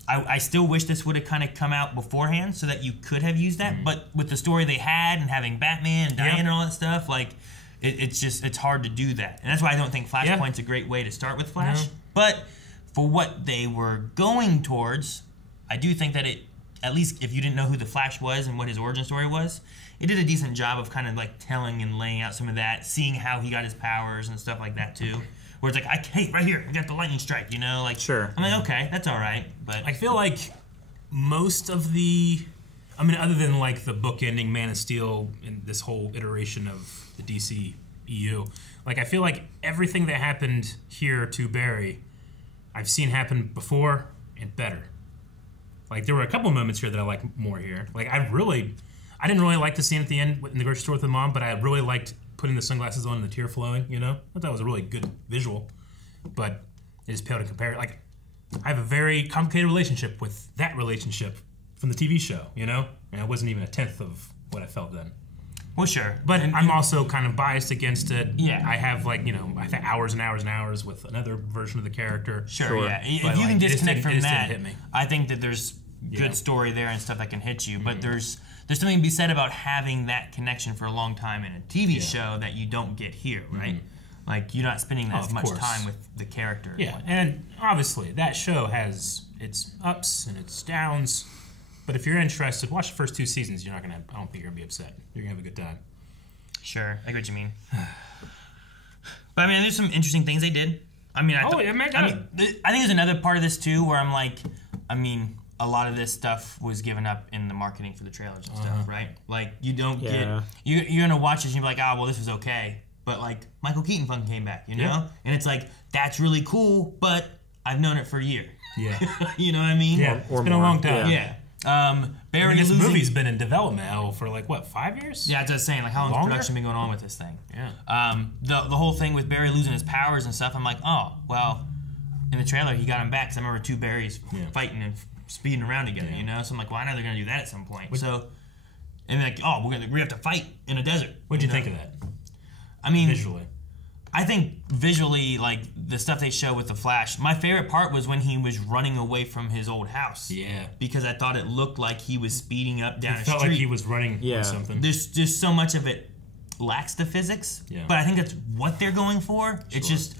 I still wish this would have kind of come out beforehand so that you could have used that, but with the story they had and having Batman and Diana and all that stuff, like, it's hard to do that. And that's why I don't think Flashpoint's a great way to start with Flash. No. But for what they were going towards, I do think that it, at least if you didn't know who the Flash was and what his origin story was, it did a decent job of kind of like telling and laying out some of that, seeing how he got his powers and stuff like that too. Where it's like, hey, right here, you got the lightning strike, like. Sure. I'm like, okay, that's all right, but I feel like most of the, other than like the book ending Man of Steel and this whole iteration of the DC EU. Like, I feel like everything that happened here to Barry, I've seen happen before and better. Like, there were a couple moments here that I like more here. Like, I didn't really like the scene at the end in the grocery store with the mom, but I really liked putting the sunglasses on and the tear flowing, you know? I thought it was a really good visual, but it just paled in comparison. Like, I have a very complicated relationship with that relationship from the TV show, you know? And it wasn't even a tenth of what I felt then. Well, sure. But I'm also kind of biased against it. Yeah. I have, like, you know, I think hours and hours and hours with another version of the character. Sure, yeah. But, if you can disconnect from that, hit me. I think that there's good story there and stuff that can hit you. But there's something to be said about having that connection for a long time in a TV show that you don't get here, right? Like, you're not spending as much time with the character. Yeah, and obviously, that show has its ups and its downs. But if you're interested, watch the first 2 seasons. I don't think you're going to be upset. You're going to have a good time. Sure, I get what you mean. But, I mean, there's some interesting things they did. I mean, I think there's another part of this, too, where I'm like, I mean, a lot of this stuff was given up in the marketing for the trailers and stuff, right? Like, you don't get... You're going to watch this and you're like, oh, well, this was okay. But, like, Michael Keaton fucking came back, you know? Yeah. And it's like, that's really cool, but I've known it for a year. Yeah. You know what I mean? Yeah, it's been a long time. Yeah. Barry this losing... movie's been in development now for, like, what, 5 years? Yeah, that's what I was saying. Like, how long has production been going on with this thing? Yeah. The whole thing with Barry losing his powers and stuff, I'm like, oh, well, in the trailer, he got him back. Because I remember 2 Barrys fighting and speeding around together, you know? So I'm like, well, I know they're going to do that at some point. And like, oh, we have to fight in a desert. What'd you think of that? I mean... Visually. I think visually, like, the stuff they show with the Flash, my favorite part was when he was running away from his old house. Yeah. Because I thought it looked like he was speeding up down a street. It felt like he was running or something. There's just so much of it lacks the physics. Yeah. But I think that's what they're going for. Sure. It's just,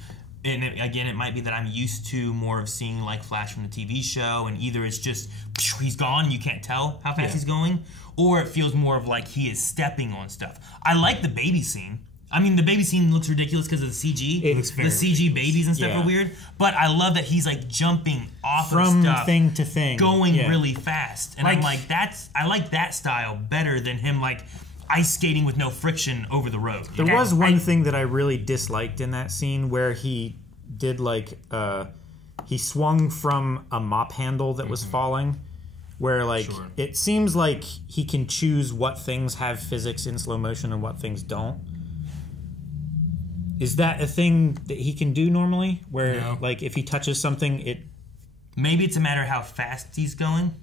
and again, it might be that I'm used to more of seeing, like, Flash from the TV show, and either it's just, he's gone, you can't tell how fast he's going, or it feels more of like he is stepping on stuff. I like the baby scene. I mean, the baby scene looks ridiculous because of the CG. It looks very the CG babies and stuff are weird. But I love that he's, like, jumping off of stuff. From thing to thing. Going really fast. And I'm like, I like that style better than him, like, ice skating with no friction over the road. There was one thing that I really disliked in that scene where he did, like, he swung from a mop handle that was falling. Where, like, it seems like he can choose what things have physics in slow motion and what things don't. Is that a thing that he can do normally? Where, like, if he touches something, it... Maybe it's a matter of how fast he's going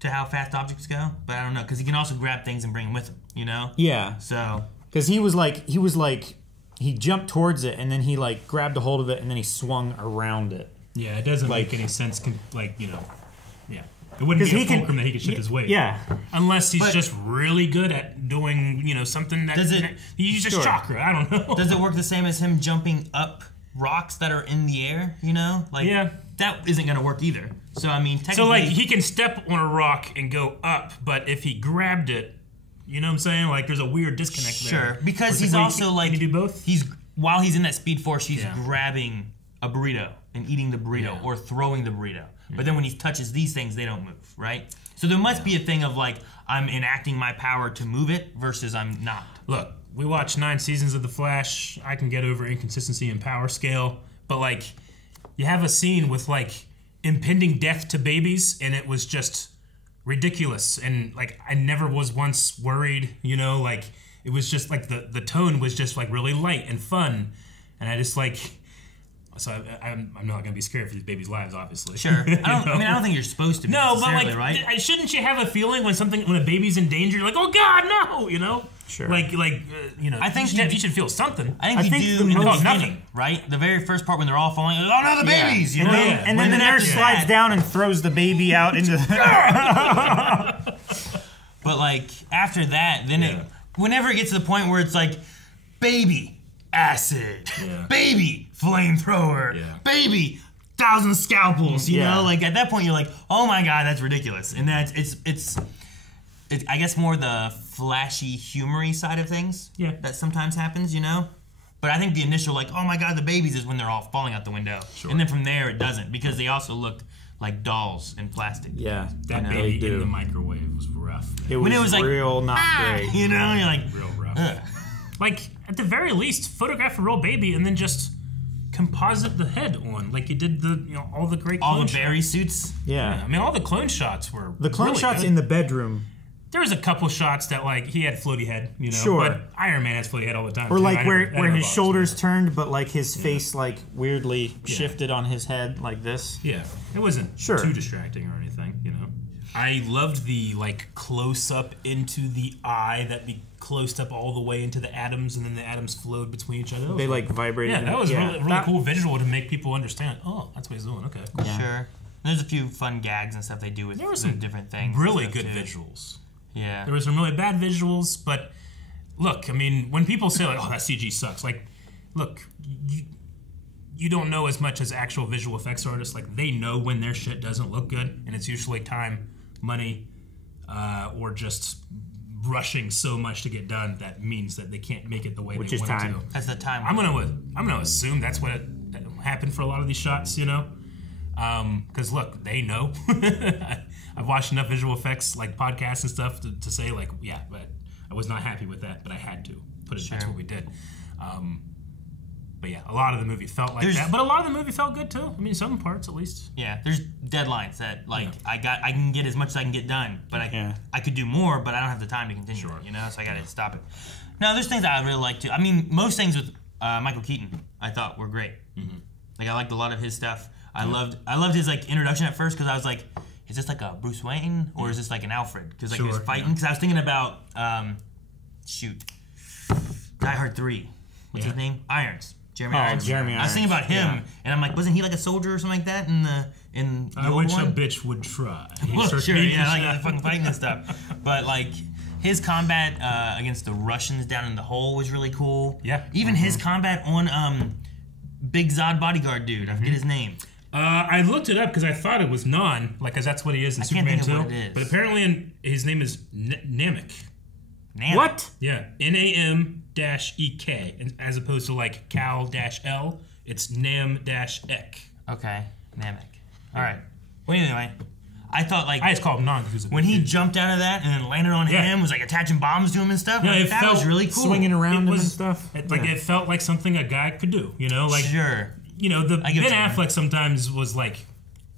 to how fast objects go. But I don't know, because he can also grab things and bring them with him, you know? Yeah. So... Because he jumped towards it, and then he, like, grabbed a hold of it, and then he swung around it. Yeah, it doesn't make any sense, like, you know... Yeah. It wouldn't be a fulcrum that he could shift his weight. Yeah. Unless he's just really good at doing, you know, something that... He's just chakra. I don't know. Does it work the same as him jumping up rocks that are in the air, you know? Like, that isn't going to work either. So, I mean, technically... So, like, he can step on a rock and go up, but if he grabbed it, you know what I'm saying? Like, there's a weird disconnect there. Sure, because he's also, like... Can you do both? While he's in that Speed Force, he's grabbing a burrito and eating the burrito or throwing the burrito. But then when he touches these things, they don't move, right? So there must be a thing of, like, I'm enacting my power to move it versus I'm not. Look, we watched 9 seasons of The Flash. I can get over inconsistency in power scale. But, like, you have a scene with, like, impending death to babies, and it was just ridiculous. And, like, I never was once worried, you know? Like, it was just, like, the tone was just, like, really light and fun. And I just, like... So I'm not going to be scared for these babies' lives, obviously. Sure. I don't think you're supposed to be. No, but like, right? Shouldn't you have a feeling when a baby's in danger? You're like, oh God, no! You know. Sure. Like you know. I think you should feel something. I think you do in the beginning, right? The very first part when they're all falling, oh no, the babies! You know. And then the nurse slides down and throws the baby out into. But like after that, then whenever it gets to the point where it's like, baby. Acid, baby, flamethrower, baby, 1,000 scalpels. You know, like at that point you're like, oh my God, that's ridiculous. And that's it's I guess more the flashy, humory side of things. Yeah, that sometimes happens. You know, but I think the initial like, oh my God, the babies is when they're all falling out the window, and then from there it doesn't because they also look like dolls in plastic. Yeah, that baby in the microwave was rough. It was like real not great. You know, you're like real rough. Like. at the very least, photograph a real baby and then just composite the head on, like you did all the great all clone the Barry shots. suits. Yeah. I mean, all the clone shots were The clone really shots good. in the bedroom. There was a couple shots that like he had floaty head, Sure. but Iron Man has floaty head all the time. Or too. like I never- where that never his bothers shoulders me. turned, but like his face like weirdly shifted on his head like this. Yeah, it wasn't Sure. too distracting or anything, I loved the like close up into the eye that be closed up all the way into the atoms, and then the atoms flowed between each other. They like vibrated. Yeah, that was Yeah. really cool visual to make people understand. Oh, that's what he's doing. Okay, cool. Sure. There's a few fun gags and stuff they do with There were the some different things. really and good stuff, too. visuals. Yeah. There were some really bad visuals, but look, I mean, when people say like, "Oh, that CG sucks," like, look, you don't know as much as actual visual effects artists. Like, they know when their shit doesn't look good, and it's usually time, money, or just rushing so much to get done that means that they can't make it the way Which they is want time. it to. That's the time. I'm gonna assume that's what that happened for a lot of these shots, because look, they know. I've watched enough visual effects like podcasts and stuff to say like, yeah, but I was not happy with that, but I had to put it. That's what we did. But yeah, a lot of the movie felt like that, but a lot of the movie felt good too. I mean, some parts at least. Yeah, there's deadlines that like I can get as much as I can get done, but I could do more, but I don't have the time to continue. So I got to stop it. Now, there's things that I really like too. I mean, most things with Michael Keaton I thought were great. Mm-hmm. Like I liked a lot of his stuff. I loved his like introduction at first because I was like, is this like a Bruce Wayne or is this like an Alfred? Because like he was fighting. Because I was thinking about Die Hard 3. What's his name? Irons. Jeremy Irons. Jeremy I was thinking about him, yeah. and I'm like, wasn't he like a soldier or something like that in the I old wish one? a bitch would try. Well, sure, yeah, like fucking fighting and stuff. But like his combat against the Russians down in the hole was really cool. Yeah. Even his combat on Big Zod bodyguard dude. I forget his name. I looked it up because I thought it was Non, like, because that's what he is in I can't Superman think of 2. what it is. But apparently his name is Namek. Namek? What? Yeah, Nam-EK, as opposed to like Cal-L. It's Nam-Ek. Okay, Namek. All right. Well, anyway, I thought like I just call him Non because when he jumped out of that and then landed on him, was like attaching bombs to him and stuff. Yeah, like, it that felt was really cool. Swinging around It him was- and stuff. It felt like something a guy could do, like Sure. The I get Ben what you mean. Affleck sometimes was like,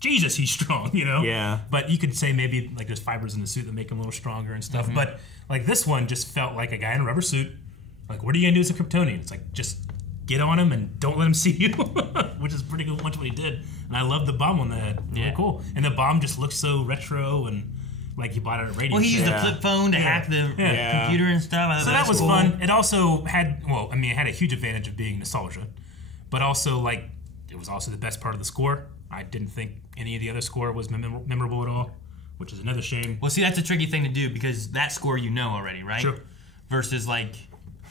Jesus, he's strong, Yeah. But you could say maybe like there's fibers in the suit that make him a little stronger and stuff. But like this one just felt like a guy in a rubber suit. Like, what are you gonna do as a Kryptonian? It's like just get on him and don't let him see you, which is pretty good. Much what he did, and I love the bomb on the head. Really cool. And the bomb just looks so retro and like he bought it at radio. Well, he used the Yeah. flip phone to hack the computer and stuff. I thought So that was cool. fun. It also had, it had a huge advantage of being nostalgia, but also like it was also the best part of the score. I didn't think any of the other score was memorable at all, which is another shame. Well, see, that's a tricky thing to do because that score you know already, right? Sure. Versus like,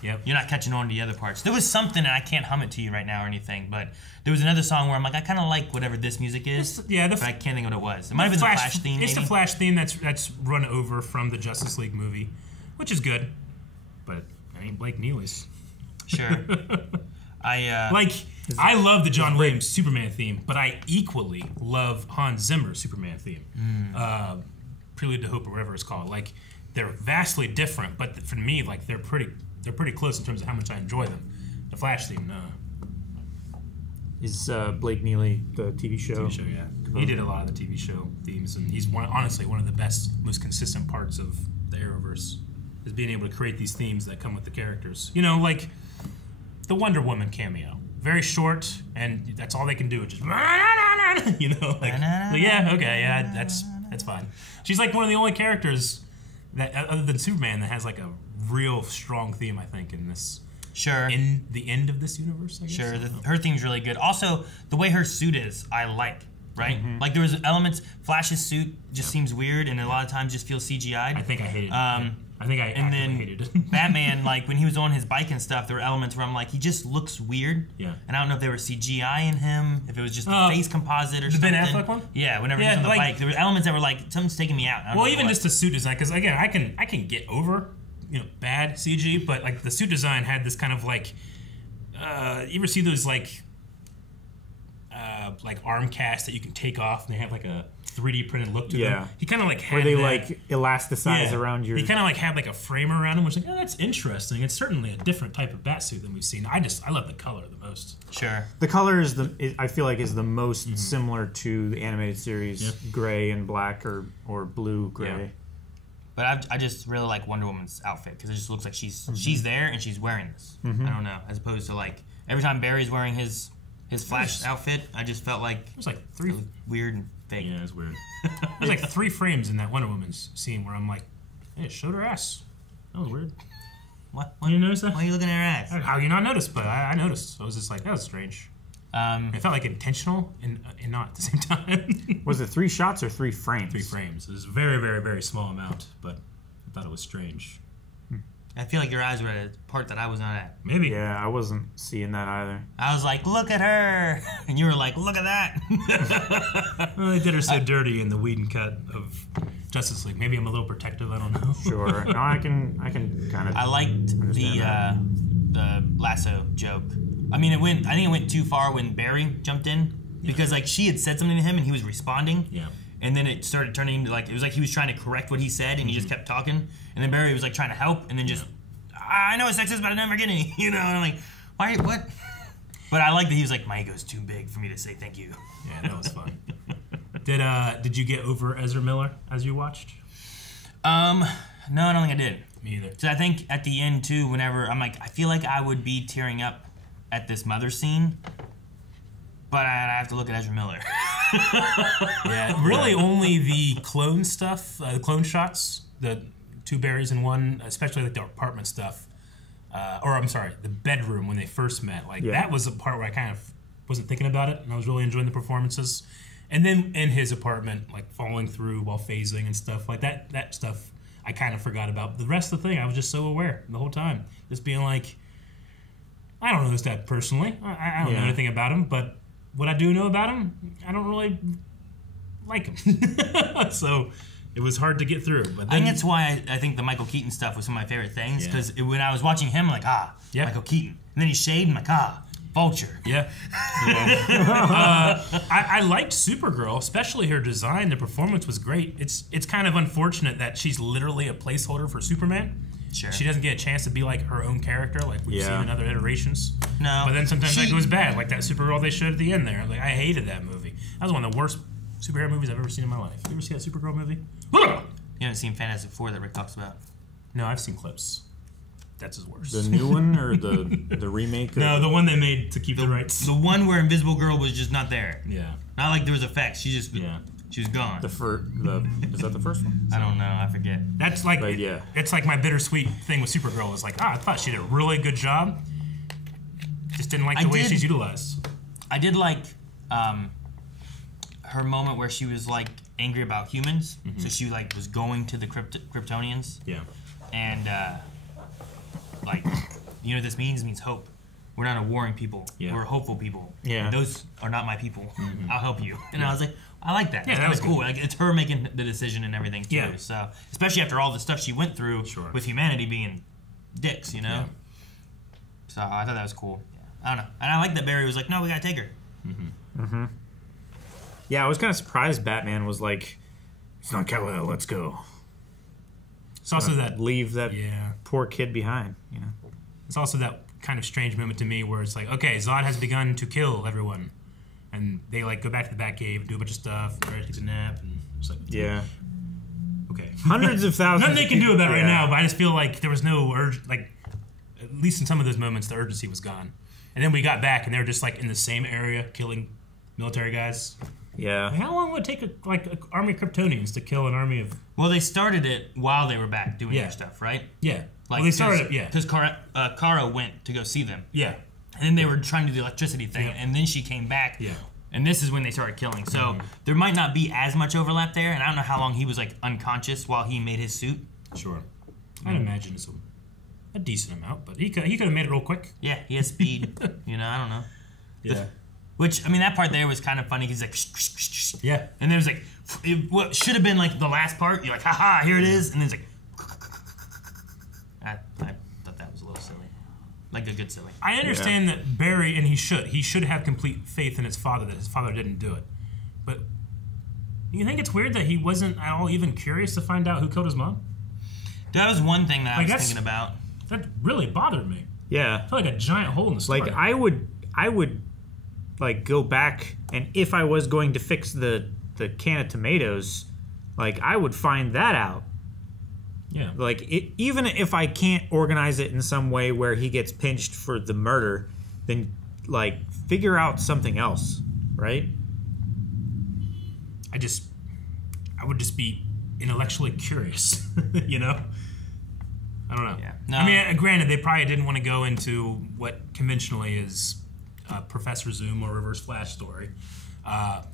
Yep. you're not catching on to the other parts. There was something, and I can't hum it to you right now or anything, but there was another song where I'm like, I kind of like whatever this music is. But I can't think of what it was. It might have been the Flash theme. It's maybe? the Flash theme that's run over from the Justice League movie, which is good, but I ain't Blake Neely's. Sure. I love the John Williams Superman theme, but I equally love Hans Zimmer's Superman theme, Prelude to Hope or whatever it's called. Like they're vastly different, but for me, like they're pretty close in terms of how much I enjoy them. The Flash theme, no. Is Blake Neely the TV show? TV show, yeah. He did a lot of the TV show themes, and he's honestly one of the best, most consistent parts of the Arrowverse is being able to create these themes that come with the characters. Like the Wonder Woman cameo. Very short, and that's all they can do. It's just, yeah, okay, yeah, that's fine. She's like one of the only characters that, other than Superman, that has like a real strong theme, I think, in this. Sure. In the end of this universe, I guess. Sure, her theme's really good. Also, the way her suit is, I like. Right? Like there was elements. Flash's suit just seems weird, and a lot of times just feels CGI'd. I think I hated it. I think I and then hated it. Batman, like when he was on his bike and stuff, there were elements where I'm like, he just looks weird. Yeah. And I don't know if they were CGI in him, if it was just a face composite or something. The Ben Affleck one? Yeah. Whenever he was on the bike, there were elements that were like, something's taking me out. I don't know Even what. just the suit design, because again, I can get over bad CG, but like the suit design had this kind of like, you ever see those like like arm cast that you can take off, and they have like a 3D printed look to them. Yeah. He kind of like had where they that, like elasticize around your. He kind of like had like a frame around him, which like, oh, that's interesting. It's certainly a different type of Batsuit than we've seen. I love the color the most. Sure. The color I feel like is the most similar to the animated series, gray and black or blue gray. Yeah. But I just really like Wonder Woman's outfit because it just looks like she's there and she's wearing this. I don't know, as opposed to like every time Barry's wearing his Flash outfit, I just felt like it was like three weird and fake. Yeah, it's weird. There's like 3 frames in that Wonder Woman's scene where I'm like, hey, it showed her ass. That was weird. What? You notice that? Why are you looking at her ass? How you not notice? But I noticed. I was just like, that was strange. It felt like intentional and not at the same time. Was it 3 shots or 3 frames? 3 frames. It was a very, very, very small amount, but I thought it was strange. I feel like your eyes were at a part that I was not at. Maybe. Yeah, I wasn't seeing that either. I was like, look at her! And you were like, look at that! Well, they did her so dirty in the Whedon cut of Justice League. Maybe I'm a little protective, I don't know. Sure. No, I can kind of. I liked the lasso joke. I mean, I think it went too far when Barry jumped in because like she had said something to him and he was responding. Yeah. And then it started turning into like it was like he was trying to correct what he said and he just kept talking. And then Barry was like trying to help and then just I know it's sexist but I never get any, you know. And I'm like, why? What? But I like that he was like, my ego's too big for me to say thank you. Yeah, that was fun. Did you get over Ezra Miller as you watched? No, I don't think I did. Me either. So I think at the end too, whenever I'm like, I feel like I would be tearing up at this mother scene, but I have to look at Ezra Miller. Yeah, really only the clone stuff, the clone shots, the 2 berries in one, especially like the apartment stuff, or I'm sorry, the bedroom when they first met. Like that was a part where I kind of wasn't thinking about it, and I was really enjoying the performances. And then in his apartment, like falling through while phasing and stuff like that, that stuff I kind of forgot about. The rest of the thing, I was just so aware the whole time, just being like, I don't know this dad personally. I don't know anything about him, but what I do know about him, I don't really like him. So it was hard to get through. But then, I think that's why I think the Michael Keaton stuff was some of my favorite things, because when I was watching him, I'm like, Michael Keaton. And then he shaved, I'm like, Vulture. Yeah. I liked Supergirl, especially her design. The performance was great. It's kind of unfortunate that she's literally a placeholder for Superman. Sure. She doesn't get a chance to be like her own character like we've seen in other iterations. No. But then sometimes that goes bad, like that Supergirl they showed at the end there. Like I hated that movie. That was one of the worst superhero movies I've ever seen in my life. You ever seen that Supergirl movie? You haven't seen Fantastic Four that Rick talks about? No, I've seen clips. That's his worst. The new one or the remake? No, the one they made to keep the rights. The one where Invisible Girl was just not there. Yeah. Not like there was effects. She just she was gone. Is that the first one? I don't know. I forget. That's like it's like my bittersweet thing with Supergirl. Is like I thought she did a really good job. Just didn't like the way she's utilized. I did like her moment where she was like angry about humans. Mm-hmm. So she like was going to the Kryptonians. Yeah. And like, you know what this means? It means hope. We're not a warring people. Yeah. We're hopeful people. Yeah. Those are not my people. Mm-hmm. I'll help you. And I was like, I like that. Yeah, that was cool. Like, it's her making the decision and everything too. Yeah. So especially after all the stuff she went through with humanity being dicks, you know. Yeah. So I thought that was cool. Yeah. I don't know, and I like that Barry was like, "No, we gotta take her." Mm-hmm. Mm-hmm. Yeah, I was kind of surprised. Batman was like, "It's not Kal-El. Let's go." It's also that leave that poor kid behind. You know, it's also that kind of strange moment to me where it's like, okay, Zod has begun to kill everyone, and they like go back to the Batcave, do a bunch of stuff, takes a nap, and it's like, okay, hundreds of thousands. Nothing they can do about it right now, but I just feel like there was no urge, like at least in some of those moments, the urgency was gone. And then we got back, and they were just like in the same area killing military guys. Yeah. Like, how long would it take an army of Kryptonians to kill an army of? Well, they started it while they were back doing their stuff, right? Yeah. Like, well, they started it, because Kara went to go see them. Yeah. And then they were trying to do the electricity thing, and then she came back. Yeah. And this is when they started killing. So there might not be as much overlap there, and I don't know how long he was like unconscious while he made his suit. Sure. I'd imagine it's a decent amount, but he could have made it real quick. Yeah, he has speed. You know, I don't know. Yeah. Which, I mean, that part there was kind of funny. He's like, shh. Yeah. And there was like, what should have been like the last part. You're like, haha, here it is. And then it's like, I thought that was a little silly. like a good silly. I understand that Barry, and he should have complete faith in his father, that his father didn't do it. But you think it's weird that he wasn't at all even curious to find out who killed his mom? That was one thing that I was thinking about. That really bothered me. Yeah. I feel like a giant hole in the story. Like, I would like, go back, and if I was going to fix the can of tomatoes, like, I would find that out. Yeah. Like, even if I can't organize it in some way where he gets pinched for the murder, then, like, figure out something else, right? I would just be intellectually curious, you know? I don't know. Yeah. No. I mean, granted, they probably didn't want to go into what conventionally is Professor Zoom or Reverse Flash story.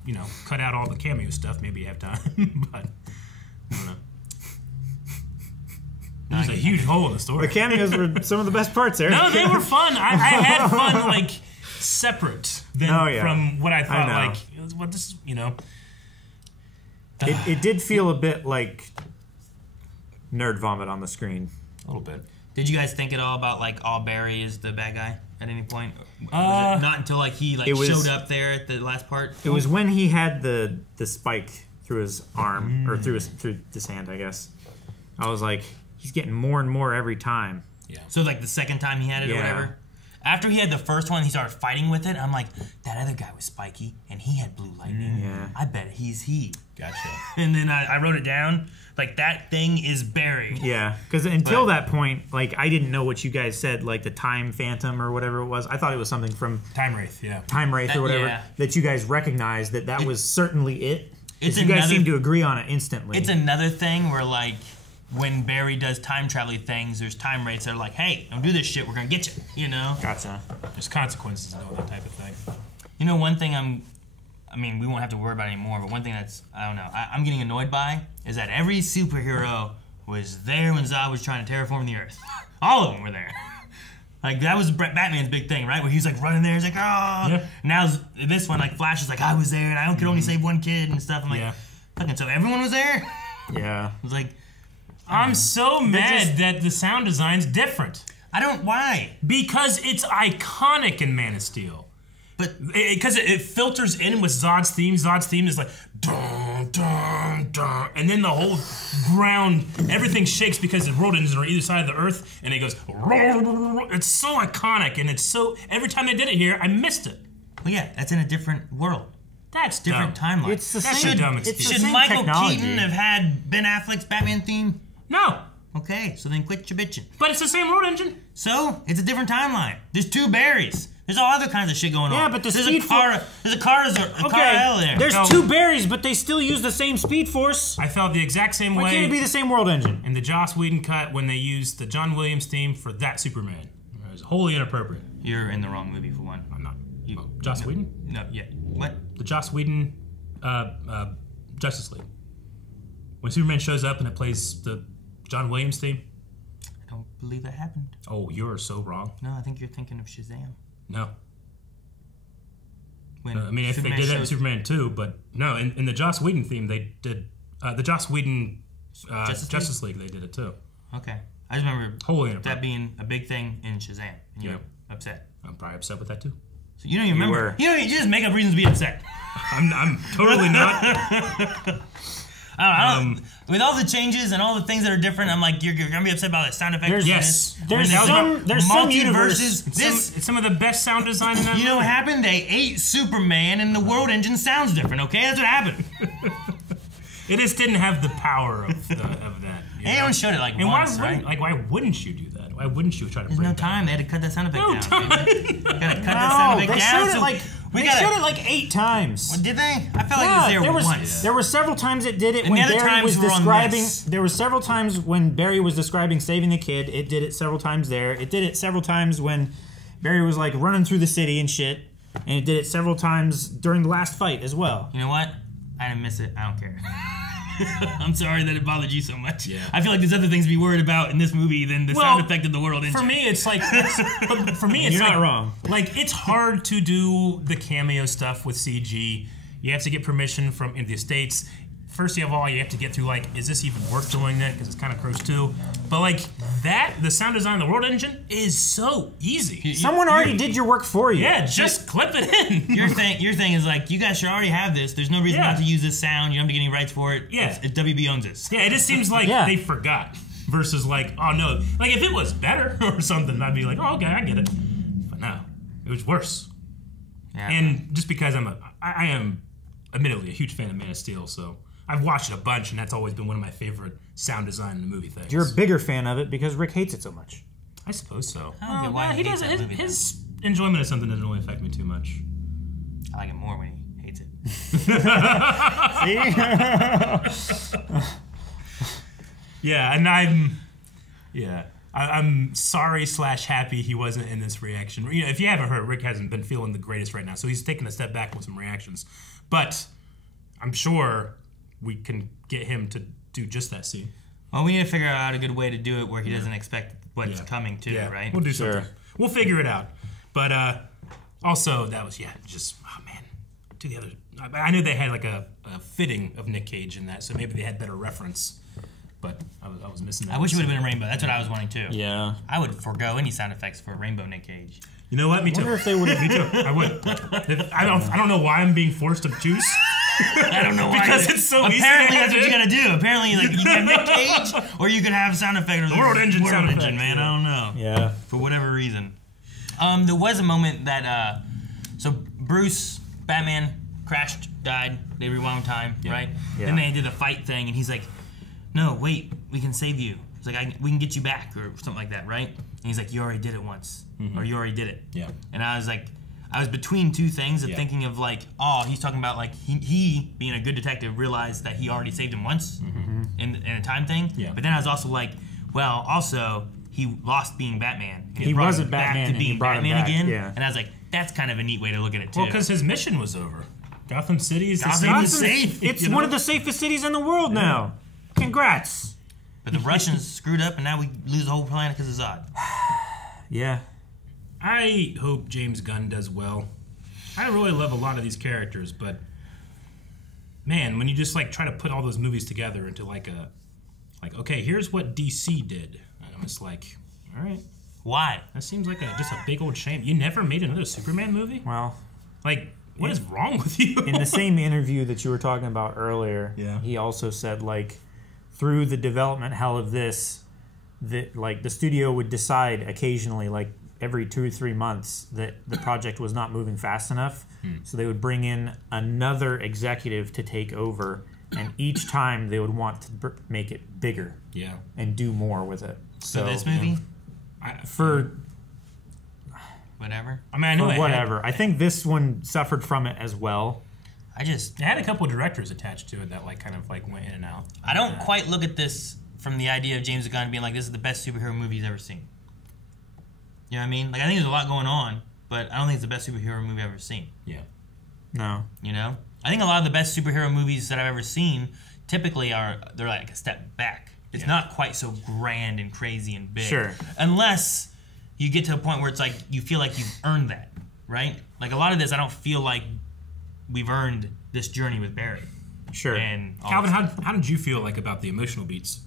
You know, cut out all the cameo stuff. Maybe you have time, but I don't know. There's a huge hole in the story. The cameos were some of the best parts there. No, they were fun. I had fun, like, separate from what I thought. Like, it was what this, you know. It did feel a bit like nerd vomit on the screen. A little bit. Did you guys think at all about, like, all Barry is the bad guy at any point? Was it not until, like, he showed up there at the last part? It was when he had the spike through his arm, or through his hand, I guess. I was like, he's getting more and more every time. Yeah. So, like, the second time he had it or whatever? After he had the first one, he started fighting with it. I'm like, that other guy was spiky, and he had blue lightning. Yeah. I bet he's he. Gotcha. And then I wrote it down. Like, that thing is Barry. Yeah, because until that point, like, I didn't know what you guys said, like the Time Phantom or whatever it was. I thought it was something from Time Wraith, yeah. Time Wraith or whatever, that you guys recognized that was certainly it. You guys seem to agree on it instantly. It's another thing where, like, when Barry does time travel things, there's time rates that are like, hey, don't do this shit, we're gonna get you, you know? Gotcha. There's consequences and all that type of thing. You know, one thing I mean, we won't have to worry about it anymore, but one thing that's, I don't know, I'm getting annoyed by is that every superhero was there when Zod was trying to terraform the Earth. All of them were there. Like, that was Batman's big thing, right? Where he was, like, running there, he's like, oh. Yeah. Now, this one, like, Flash is like, I was there, and I could only save one kid and stuff. I'm like, fucking, so everyone was there? Yeah. It was like, I'm so mad that the sound design's different. Why? Because it's iconic in Man of Steel. But because it filters in with Zod's theme. Zod's theme is like dun dun dun, and then the whole ground, everything shakes because the road engines are on either side of the earth, and it goes. It's so iconic, and it's so. Every time they did it here, I missed it. Well, yeah, that's in a different world. That's different dumb. timeline. It's the same. Should Michael Keaton have had Ben Affleck's Batman theme? No. Okay, so then quit your bitching. But it's the same road engine. So it's a different timeline. There's two Barrys. There's all other kinds of shit going on. Yeah, but there's a car there. There's two Barrys, but they still use the same Speed Force. I felt the exact same way. Why can't it be the same world engine? In the Joss Whedon cut, when they used the John Williams theme for that Superman, it was wholly inappropriate. You're in the wrong movie for one. I'm not. Joss Whedon? No, yeah. What? The Joss Whedon Justice League. When Superman shows up and it plays the John Williams theme. I don't believe that happened. Oh, you're so wrong. No, I think you're thinking of Shazam. No. When I mean, if Superman they did that in Superman 2, but no, in the Joss Whedon theme, they did the Joss Whedon Justice League, they did it too. Okay. I just remember wholly that being a big thing in Shazam. And you're upset. I'm probably upset with that too. So you don't even remember. You just make up reasons to be upset. I'm totally not. I don't, with all the changes and all the things that are different, I'm like, you're gonna be upset about the sound effects. There's some universes. Some of the best sound design in that You know what happened? They ate Superman, and the world engine sounds different. Okay, that's what happened. It just didn't have the power of that. They only showed it like once, right? Like, why wouldn't you do that? Why wouldn't you try to? There's no time. They had to cut that sound effect down. Time. Gotta cut that sound effect down. They showed it like 8 times. Well, did they? I felt like it was there once. There were several times it did it and when the Barry was describing. There were several times when Barry was describing saving the kid. It did it several times there. It did it several times when Barry was like running through the city and shit. And it did it several times during the last fight as well. You know what? I didn't miss it. I don't care. I'm sorry that it bothered you so much. Yeah. I feel like there's other things to be worried about in this movie than the sound effect of the world engine. For me, it's like, but for me, it's You're like, not wrong. Like, it's hard to do the cameo stuff with CG. You have to get permission from in the States. first of all, you have to get through, like, is this even worth doing that? Because it's kind of gross, too. But, like, the sound design of the World Engine is so easy. Someone already did your work for you. Yeah, just clip it in. Your thing is, like, you guys should already have this. There's no reason not to use this sound. You don't have to get any rights for it. Yeah. WB owns this. Yeah, it just seems like they forgot. Versus, like, oh, no. Like, if it was better or something, I'd be like, oh, okay, I get it. But no, it was worse. Yeah. And just because I am admittedly a huge fan of Man of Steel, so I've watched it a bunch, and that's always been one of my favorite sound design in the movie things. You're a bigger fan of it because Rick hates it so much. I suppose so. I don't get why he doesn't. His enjoyment of something doesn't really affect me too much. I like it more when he hates it. Yeah, and I'm sorry / happy he wasn't in this reaction. You know, if you haven't heard, Rick hasn't been feeling the greatest right now, so he's taking a step back with some reactions. But I'm sure we can get him to do just that scene. Well, we need to figure out a good way to do it where he doesn't expect what's coming too, right? We'll do something. We'll figure it out. But also, that was, just, oh man, do the other. I knew they had like a fitting of Nick Cage in that, so maybe they had better reference. But I was missing that. I wish it would have been a rainbow. That's what I was wanting too. Yeah. I would forego any sound effects for a rainbow Nick Cage. You know what? Me too. I wonder if they would have. Me too. I would. I don't know why I'm being forced to choose. I don't know why. Because it's so easy. Apparently, that's what you gotta do. Apparently, like you can have Nick Cage, or you could have sound effect. The World Engine sound effect, man. I don't know. Yeah. For whatever reason, there was a moment that so Bruce, Batman, crashed, died. They rewound time, right? Yeah. Then they did a fight thing, and he's like, "No, wait, we can save you." It's like we can get you back, or something like that, right? And he's like, "You already did it once, or you already did it." Yeah. And I was like, I was between two things of thinking of like, oh, he's talking about like he being a good detective realized that he already saved him once in a time thing. Yeah. But then I was also like, well, also he lost being Batman. And He wasn't back Batman, to and he being brought him Batman back, again. yeah. And I was like, that's kind of a neat way to look at it too. Well, because his mission was over. Gotham City is safe. It's one of the safest cities in the world now. Congrats. But the Russians screwed up, and now we lose the whole planet because of Zod. Yeah. I hope James Gunn does well. I really love a lot of these characters, but man, when you just like try to put all those movies together into like okay, here's what DC did, and I'm just like, all right, why? That seems like just a big old shame. You never made another Superman movie? Well, like, what is wrong with you? In the same interview that you were talking about earlier, he also said like, through the development hell of this, that like the studio would decide occasionally, like every 2 or 3 months, that the project was not moving fast enough. So they would bring in another executive to take over, and each time they would want to make it bigger, and do more with it. So this movie, for whatever. I mean, I know whatever. I think this one suffered from it as well. It had a couple of directors attached to it that like kind of like went in and out. I don't quite look at this from the idea of James Gunn being like, this is the best superhero movie he's ever seen. You know what I mean? Like, I think there's a lot going on, but I don't think it's the best superhero movie I've ever seen. Yeah. No. You know? I think a lot of the best superhero movies that I've ever seen typically they're like a step back. It's not quite so grand and crazy and big. Sure. Unless you get to a point where it's like, you feel like you've earned that, right? Like, a lot of this, I don't feel like we've earned this journey with Barry. Sure. And Calvin, how did you feel like about the emotional beats?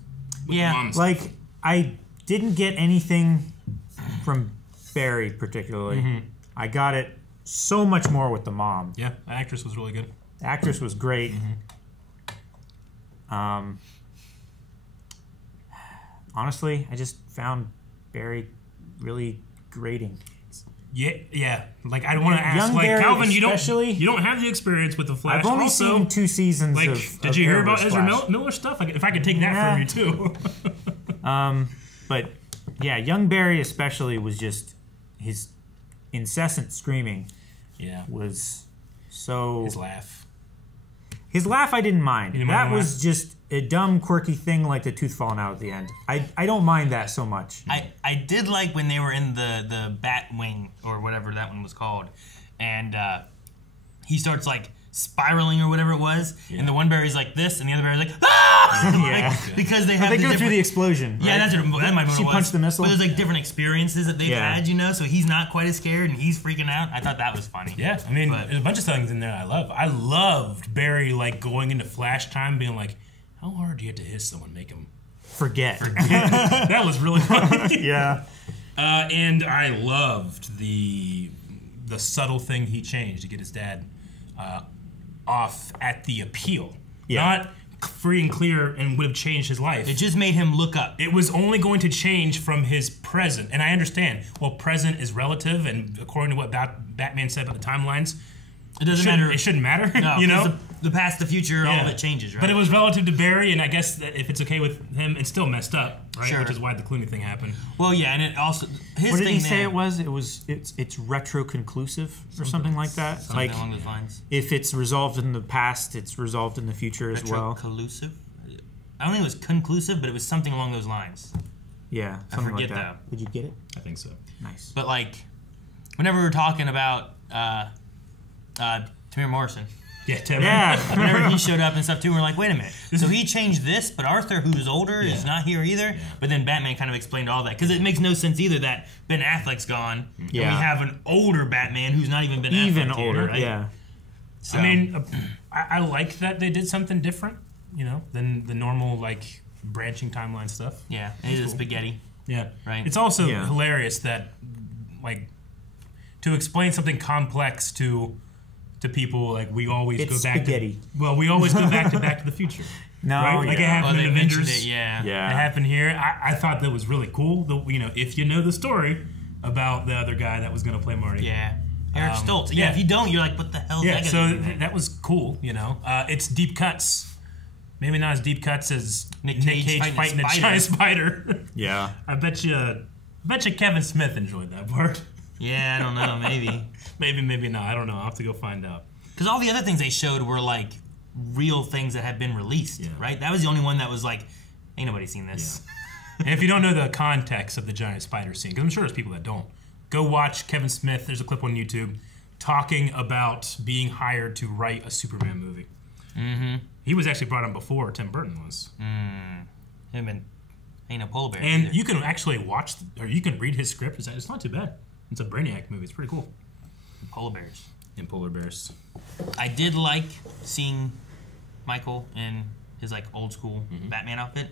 Like, I didn't get anything from Barry particularly. I got it so much more with the mom. Yeah, the actress was really good. The actress was great. Honestly, I just found Barry really grating. Yeah. Like, I don't want to ask, Young like, Barry Calvin, you especially? don't have the experience with the Flash. I've only also, seen 2 seasons like, of did you hear about Arrowverse Ezra Flash. Miller stuff? Like, if I could take that from you too. But yeah, young Barry especially was just his incessant screaming. Yeah, was so his laugh. His laugh I didn't mind. You didn't That mind was just a dumb, quirky thing like the tooth falling out at the end. I don't mind that so much. I did like when they were in the bat wing or whatever that one was called, and he starts like spiraling or whatever it was, and the one Barry's like this, and the other Barry's like, ah! Because they have they go through the explosion. Yeah, right? that might be what She it was. punched the missile. But there's like different experiences that they've had, you know, so he's not quite as scared and he's freaking out. I thought that was funny. Yeah, I mean, there's a bunch of things in there I love. I loved Barry like going into flash time, being like, how hard do you have to hit someone, make him forget? That was really funny. Yeah. And I loved the subtle thing he changed to get his dad off at the appeal. Not free and clear and would have changed his life. It just made him look up. It was only going to change from his present. And I understand, well, present is relative, and according to what Batman said about the timelines, it doesn't matter. It shouldn't matter. No, you know? The past, the future, all of it changes, right? But it was relative to Barry, and I guess that if it's okay with him, it's still messed up, right? Sure. Which is why the Clooney thing happened. Well, yeah, and it also what did he say it was? It's retro conclusive or something like that. Something like along those lines. If it's resolved in the past, it's resolved in the future as well. Retro-collusive? I don't think it was conclusive, but it was something along those lines. Yeah, I something forget like that. though. Did you get it? I think so. Nice. But like, whenever we were talking about Tamir Morrison. Yeah, Tamir. Yeah. Whenever he showed up and stuff too, we're like, wait a minute. So he changed this, but Arthur, who's older, is not here either. Yeah. But then Batman kind of explained all that because it makes no sense either that Ben Affleck's gone and we have an older Batman who's not even Ben Affleck. Even older, here, right? yeah. So. I mean, I like that they did something different, you know, than the normal like branching timeline stuff. Yeah, it is spaghetti. Yeah, right. It's also hilarious that like to explain something complex to people, like we always go back spaghetti. We always go back to the Future. No, right? Like it happened in Avengers. It, yeah. It happened here. I thought that was really cool. You know, if you know the story about the other guy that was going to play Marty. Yeah. Eric Stoltz. Yeah, if you don't, you're like, what the hell is that so gonna do? that was cool, you know. It's deep cuts. Maybe not as deep cuts as Nick Cage fighting a giant spider. Yeah. I bet you Kevin Smith enjoyed that part. Yeah, I don't know, maybe. maybe not. I don't know. I'll have to go find out. Because all the other things they showed were like real things that had been released, right? That was the only one that was like, ain't nobody seen this. Yeah. And if you don't know the context of the giant spider scene, because I'm sure there's people that don't, go watch Kevin Smith. There's a clip on YouTube talking about being hired to write a Superman movie. Mm-hmm. He was actually brought on before Tim Burton was. Ain't no polar bear. And either. you can actually watch, or you can read his script. It's not too bad. It's a Brainiac movie. It's pretty cool. Polar bears. And polar bears. I did like seeing Michael in his like old school Batman outfit,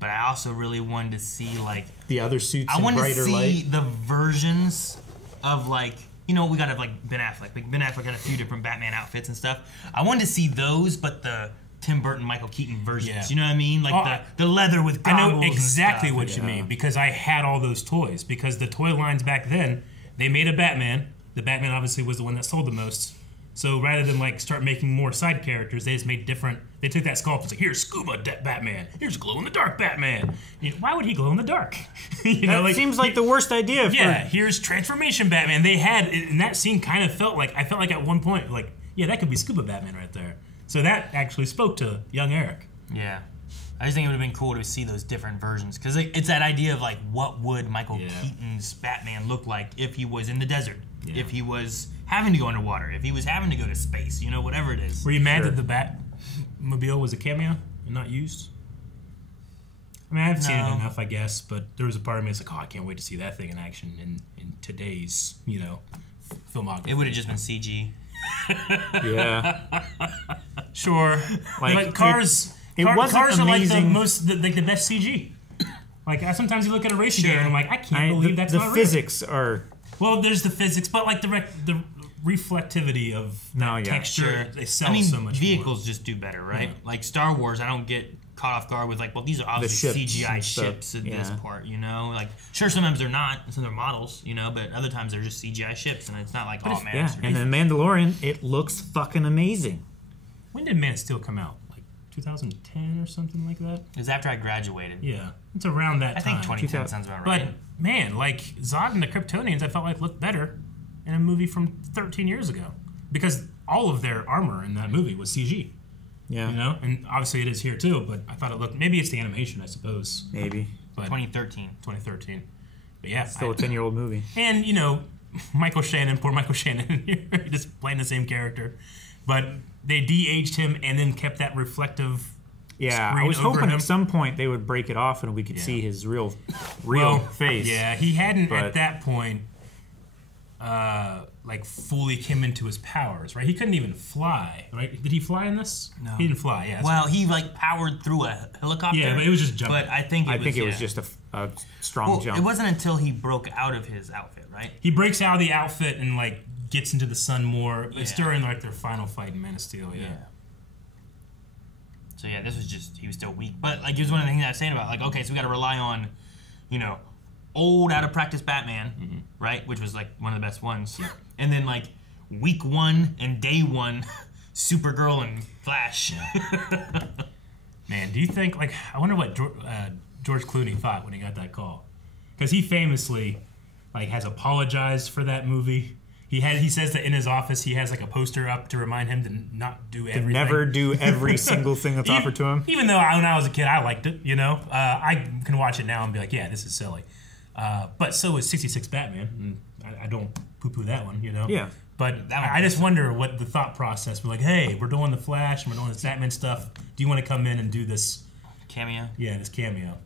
but I also really wanted to see like the other suits. I wanted to see light. the versions of like, you know, we got to have like Ben Affleck. Like Ben Affleck had a few different Batman outfits and stuff. I wanted to see those, but the Tim Burton, Michael Keaton versions. Yeah. You know what I mean? Like the leather with goggles. I know exactly and stuff. what you mean because I had all those toys. Because the toy lines back then, they made a Batman. The Batman obviously was the one that sold the most. So rather than like start making more side characters, they just made different. They took that sculpt and like, here's Scuba Batman. Here's Glow in the Dark Batman. You know, why would he glow in the dark? You know, that seems like the worst idea. Here's Transformation Batman. They had, and that scene kind of felt like I felt like at one point like, yeah, that could be Scuba Batman right there. So that actually spoke to young Eric. Yeah. I just think it would have been cool to see those different versions because it's that idea of like what would Michael Keaton's Batman look like if he was in the desert, if he was having to go underwater, if he was having to go to space, you know, whatever it is. Were you mad that the Batmobile was a cameo and not used? I mean, I haven't seen it enough, I guess, but there was a part of me that's like, oh, I can't wait to see that thing in action in today's, you know, filmography. It would have just been CG. Yeah. Sure. Like cars. Cars are like the best CG. Like sometimes you look at a racing game and I'm like, I can't believe that's not real. The physics are. Well, there's the physics, but like the reflectivity of texture, they sell so much. Vehicles just do better, right? Yeah. Like Star Wars, I don't get caught off guard with like, well, these are obviously CGI ships in this part, you know? Like, sure, sometimes they're not, some they're models, you know, but other times they're just CGI ships, and it's not like, oh man. Yeah, and in Mandalorian, it looks fucking amazing. When did Man of Steel come out? 2010 or something like that? It was after I graduated. Yeah. It's around that time. I think 2010 sounds about right. But, man, like, Zod and the Kryptonians, I felt like looked better in a movie from 13 years ago. Because all of their armor in that movie was CG. Yeah. You know? And obviously it is here, too, but I thought it looked... Maybe it's the animation, I suppose. Maybe. But 2013. But, yeah. Still a 10-year-old movie. And, you know, poor Michael Shannon, just playing the same character. But they de-aged him and then kept that reflective. Yeah, I was hoping at some point they would break it off and we could see his real face. Yeah, he hadn't at that point like fully came into his powers, right? He couldn't even fly, right? Did he fly in this? No. He didn't fly, yeah. Well, he like powered through a helicopter. Yeah, but it was just jumping. But I think it was just a strong jump. It wasn't until he broke out of his outfit, right? He breaks out of the outfit and like gets into the sun more. It's during like their final fight in Man of Steel, yeah. So yeah, this was just, he was still weak. But like, it was one of the things I was saying about, like, okay, so we got to rely on, you know, old, out of practice Batman, right? Which was like one of the best ones. Yeah. And then like week 1 and day 1, Supergirl and Flash. Man, do you think, like, I wonder what George Clooney thought when he got that call? Because he famously, like, has apologized for that movie. He says that in his office he has like a poster up to remind him to not do everything. To never do every single thing that's offered to him. Even though when I was a kid I liked it, you know. I can watch it now and be like, yeah, this is silly. But so is 66 Batman. And I don't poo-poo that one, you know. Yeah. But I just wonder what the thought process was like. Hey, we're doing the Flash and we're doing this Batman stuff. Do you want to come in and do this cameo? Yeah, this cameo.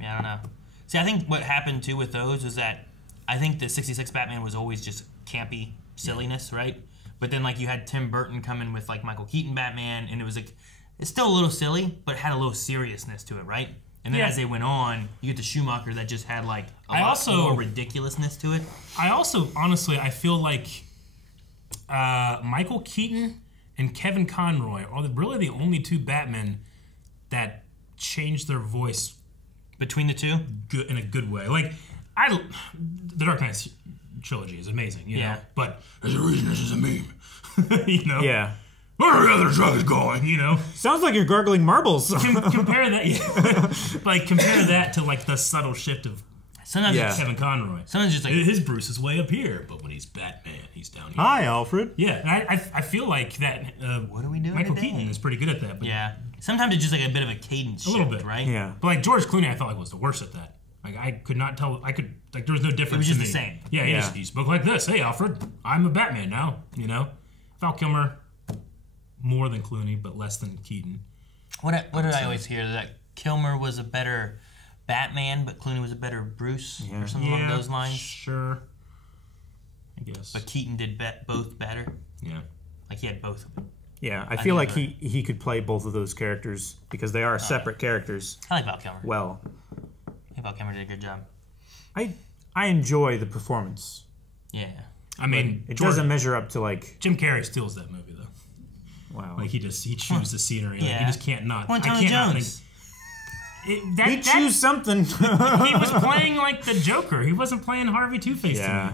Yeah, I don't know. See, I think what happened too with those was that I think the 66 Batman was always just campy silliness, right? But then like you had Tim Burton come in with like Michael Keaton Batman, and it was like, it's still a little silly, but it had a little seriousness to it, right? And then as they went on, you get the Schumacher that just had like a lot more ridiculousness to it. I also, honestly, I feel like Michael Keaton and Kevin Conroy are really the only two Batmen that changed their voice between the two in a good way. Like, the Dark Knight trilogy is amazing, you know? But there's a reason this is a meme, you know? Yeah. Where are the other drugs going, you know? Sounds like you're gargling marbles. Compare that, like, compare that to, like, the subtle shift of Kevin Conroy. Sometimes just like... His Bruce is way up here, but when he's Batman, he's down here. Hi, Alfred. Yeah, I feel like that... what are we doing Michael today? Keaton is pretty good at that. But yeah. Sometimes it's just like a bit of a cadence shift, little bit, right? Yeah. But, like, George Clooney, I felt like was the worst at that. Like, I could not tell... there was no difference. It was just to the me. same. Yeah, he spoke like this. Hey, Alfred, I'm a Batman now, you know? Val Kilmer, more than Clooney, but less than Keaton. What did I always hear? That Kilmer was a better Batman, but Clooney was a better Bruce, or something along those lines? Sure. I guess. But Keaton did both better? Yeah. Like, he had both of them. Yeah, I feel like he could play both of those characters because they are separate characters. I like Val Kilmer. Well. I think Val Kilmer did a good job. I enjoy the performance. Yeah. I mean, it doesn't measure up to like... Jim Carrey steals that movie, though. Wow. Like, he chews the scenery. Yeah. Like, he just can't not. Well, Tony Jones. He choose something. He was playing like the Joker. He wasn't playing Harvey Two-Face. Yeah.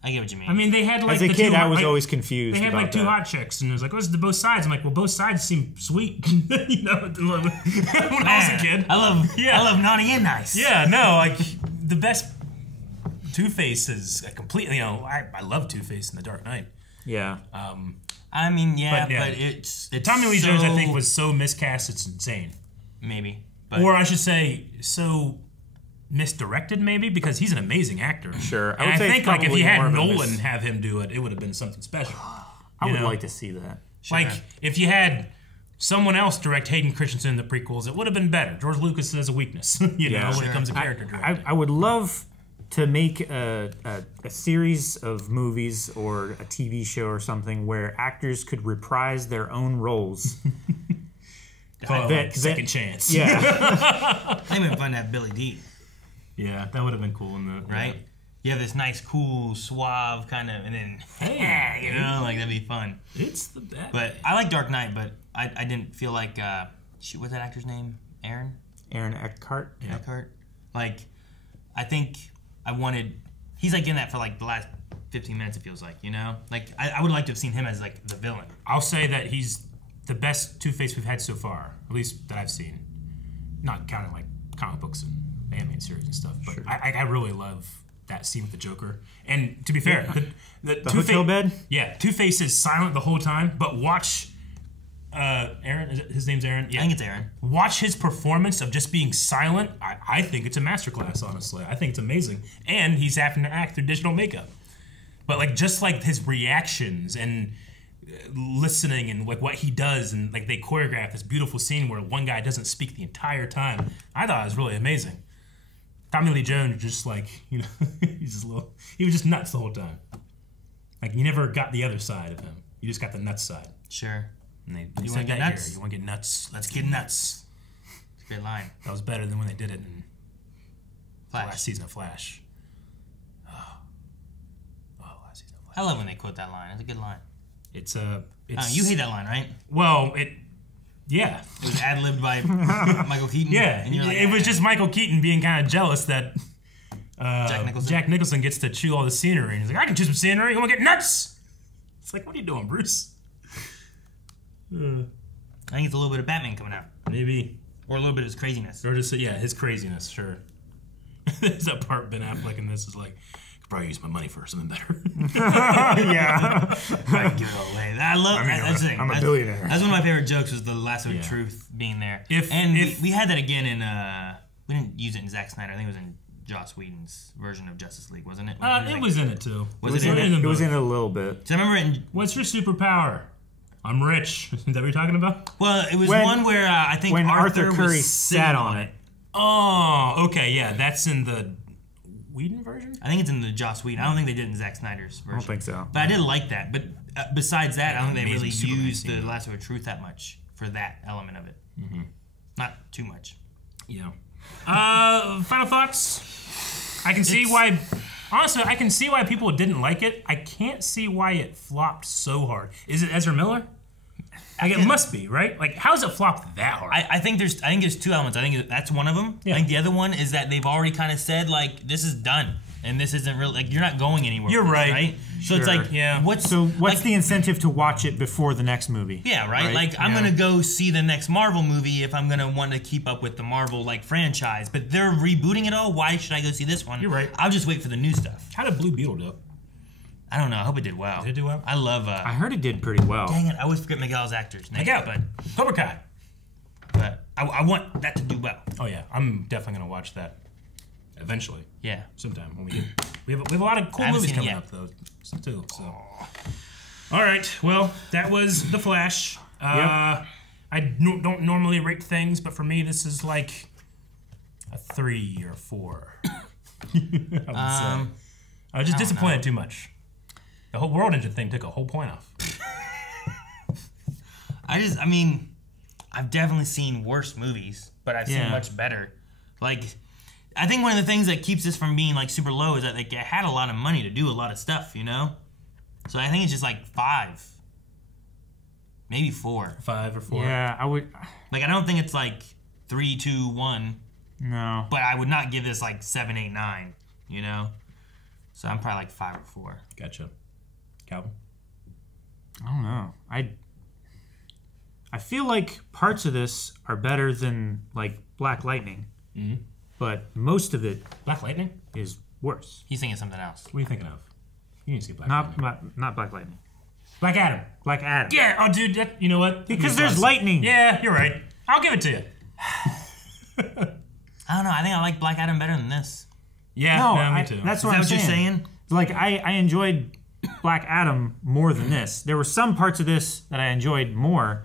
I get what you mean. I mean, they had like as a kid, I was always confused. They had about like two hot chicks, and it was like, "What's the both sides?" I'm like, "Well, both sides seem sweet." You know, when I was a kid, I love naughty and nice. Yeah, no, like the best Two-Face is completely. You know, I love Two-Face in The Dark Knight. Yeah. I mean, but it's Tommy Lee Jones, I think, was so miscast, it's insane. Maybe, or I should say, so misdirected, maybe, because he's an amazing actor. Sure, I think like if you had Nolan have him do it, it would have been something special. I would like to see that. Sure. Like if you had someone else direct Hayden Christensen in the prequels, it would have been better. George Lucas has a weakness, you know, when it comes to character directing. I would love to make a series of movies or a TV show or something where actors could reprise their own roles. Second chance. Yeah. I even find that Billy D. Yeah, that would have been cool in the right. You have this nice, cool, suave kind of, and then you know, like that'd be fun. It's the best. But I like Dark Knight, but I didn't feel like what's that actor's name? Aaron Eckhart. Yeah. Eckhart. Like, I think I wanted. He's like in that for like the last 15 minutes. It feels like, you know. Like I would like to have seen him as like the villain. I'll say that he's the best Two-Face we've had so far, at least that I've seen. Not counting like comic books and animated series and stuff, but sure. I really love that scene with the Joker. And to be fair, the hotel bed? Yeah, Two-Face is silent the whole time, but watch Aaron, his name's Aaron? Yeah. I think it's Aaron. Watch his performance of just being silent. I think it's a masterclass, honestly. I think it's amazing. And he's having to act through digital makeup. But like just like his reactions and listening and like what he does, and like they choreograph this beautiful scene where one guy doesn't speak the entire time. I thought it was really amazing. Tommy Lee Jones just like, you know, he was just nuts the whole time. Like you never got the other side of him. You just got the nuts side. Sure. And they You said want to get that nuts? here. You want to get nuts? Let's get nuts. It's a great line. That was better than when they did it in Flash. the last season of Flash. I love when they quote that line. It's a good line. It's you hate that line, right? Well, yeah. It was ad-libbed by Michael Keaton. Yeah, and you're like, it was just Michael Keaton being kind of jealous that Jack Nicholson gets to chew all the scenery. And he's like, I can chew some scenery. You want to get nuts? It's like, what are you doing, Bruce? I think it's a little bit of Batman coming out. Maybe. Or a little bit of his craziness. Or just, yeah, his craziness, sure. There's that part Ben Affleck in this is like, I could probably use my money for something better. Yeah. Right, give it all away. I love that. That's the thing. I'm a billionaire. That's one of my favorite jokes was the Lasso of Truth being there. We had that again in, we didn't use it in Zack Snyder. I think it was in Joss Whedon's version of Justice League, wasn't it? It was in it too. It was in it a little bit. So I remember it in, what's your superpower? I'm rich. Is that what you're talking about? Well, it was one where I think when Arthur Curry was sat on it. Oh, okay, yeah, that's in the Whedon version? I think it's in the Joss Whedon. I don't think they did it in Zack Snyder's version. I don't think so. But I did like that. But besides that, I don't think they really Superman used the scene. Lasso of Truth that much for that element of it. Mm-hmm. Not too much. Yeah. Final thoughts? I can see why... Honestly, I can see why people didn't like it. I can't see why it flopped so hard. Is it Ezra Miller? Like, it must be, right? Like, how does it flop that hard? I think there's two elements. I think that's one of them. Yeah. I think the other one is that they've already kind of said, like, this is done. And this isn't really, like, you're not going anywhere. You're with this, right. right? So Sure. it's like, Yeah. what's What's the incentive to watch it before the next movie? Yeah, right? Like, I'm going to go see the next Marvel movie if I'm going to want to keep up with the Marvel, like, franchise. But they're rebooting it all. Why should I go see this one? You're right. I'll just wait for the new stuff. How did Blue Beetle do? I don't know. I hope it did well. Did it do well? I love... I heard it did pretty well. Dang it. I always forget Miguel's actor's name. Miguel. But Cobra Kai. But I want that to do well. Oh, yeah. I'm definitely going to watch that eventually. Yeah. Sometime when we get... We have a lot of cool I haven't movies seen it coming yet. up, though, too. So. All right. Well, that was The Flash. I don't normally rate things, but for me, this is like a 3 or 4. I would say. I was just disappointed too much. The whole World Engine thing took a whole point off. I mean, I've definitely seen worse movies, but I've seen Yeah. much better. Like, I think one of the things that keeps this from being, like, super low is that they had a lot of money to do a lot of stuff, you know? So I think it's just, like, 5. Maybe 4. 5 or 4. Yeah, I would... Like, I don't think it's, like, 3, 2, 1. No. But I would not give this, like, 7, 8, 9, you know? So I'm probably, like, 5 or 4. Gotcha. Calvin? I don't know. I feel like parts of this are better than, like, Black Lightning. Mm-hmm. But most of it Black Lightning is worse. He's thinking something else. What are you thinking of? You need to see Black Lightning. Not Black Lightning. Black Adam. Black Adam. Yeah. Oh, dude. You know what? Because there's lightning. Yeah, you're right. I'll give it to you. I don't know. I think I like Black Adam better than this. Yeah. No, me too. That's what I'm you're saying? Like, I enjoyed Black Adam more than this. There were some parts of this that I enjoyed more,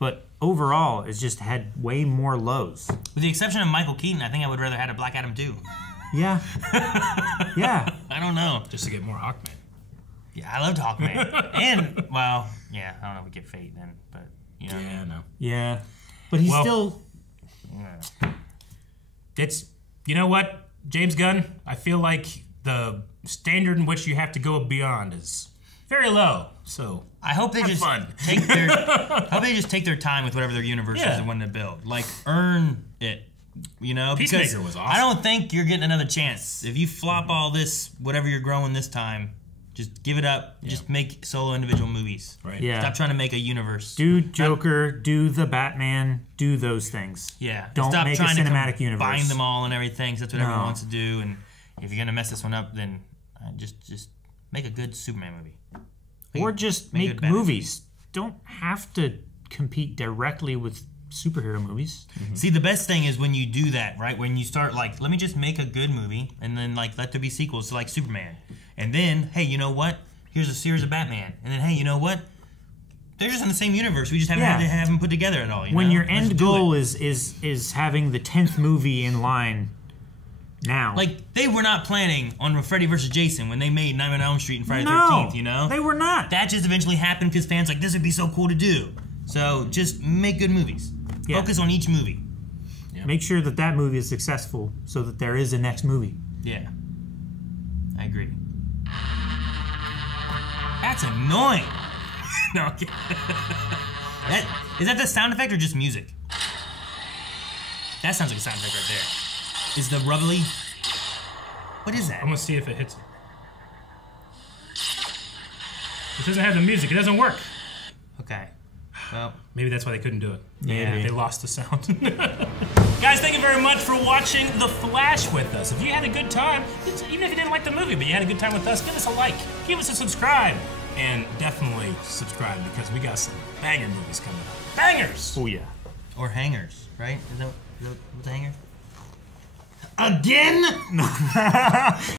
but overall, it just had way more lows. With the exception of Michael Keaton, I think I would rather had a Black Adam too. Yeah. Yeah. I don't know. Just to get more Hawkman. Yeah, I loved Hawkman. And, well, yeah, I don't know if we get Fate then, but, you know. Yeah, no. Yeah. But he's still... It's, you know what, James Gunn, I feel like the standard in which you have to go beyond is very low. So I hope they just take their hope they just take their time with whatever their universe is and want to build. Like, earn it. You know, because Peacemaker was awesome. I don't think you're getting another chance. If you flop all this, whatever you're growing this time, just give it up. Yeah. Just make solo individual movies. Right. Yeah. Stop trying to make a universe. Do Joker, do the Batman, do those things. Yeah. Don't Stop make trying a cinematic universe. Combine them all and everything. 'Cause that's what everyone No. wants to do. And if you're gonna mess this one up, then just make a good Superman movie. Or just make movies. Don't have to compete directly with superhero movies. Mm-hmm. See, the best thing is when you do that, right? When you start, like, let me just make a good movie, and then, like, let there be sequels to, like, Superman. And then, hey, you know what? Here's a series of Batman. And then, hey, you know what? They're just in the same universe. We just haven't had to have them put together at all. When your end goal is having the 10th movie in line now. Like, they were not planning on Freddy vs. Jason when they made Nightmare on Elm Street and Friday the No, 13th, you know? they were not. That just eventually happened because fans like, this would be so cool to do. So just make good movies. Yeah. Focus on each movie. Make sure that that movie is successful so that there is a next movie. Yeah. I agree. That's annoying. No, okay. Is that the sound effect or just music? That sounds like a sound effect right there. Is the rubbly? What is that? I'm gonna see if it hits. It doesn't have the music. It doesn't work. Okay. Well, maybe that's why they couldn't do it. Yeah. They lost the sound. Guys, thank you very much for watching The Flash with us. If you had a good time, even if you didn't like the movie, but you had a good time with us, give us a like, give us a subscribe, and definitely subscribe because we got some banger movies coming up. Bangers! Oh, yeah. Or hangers, right? Is that what's a hanger? Again?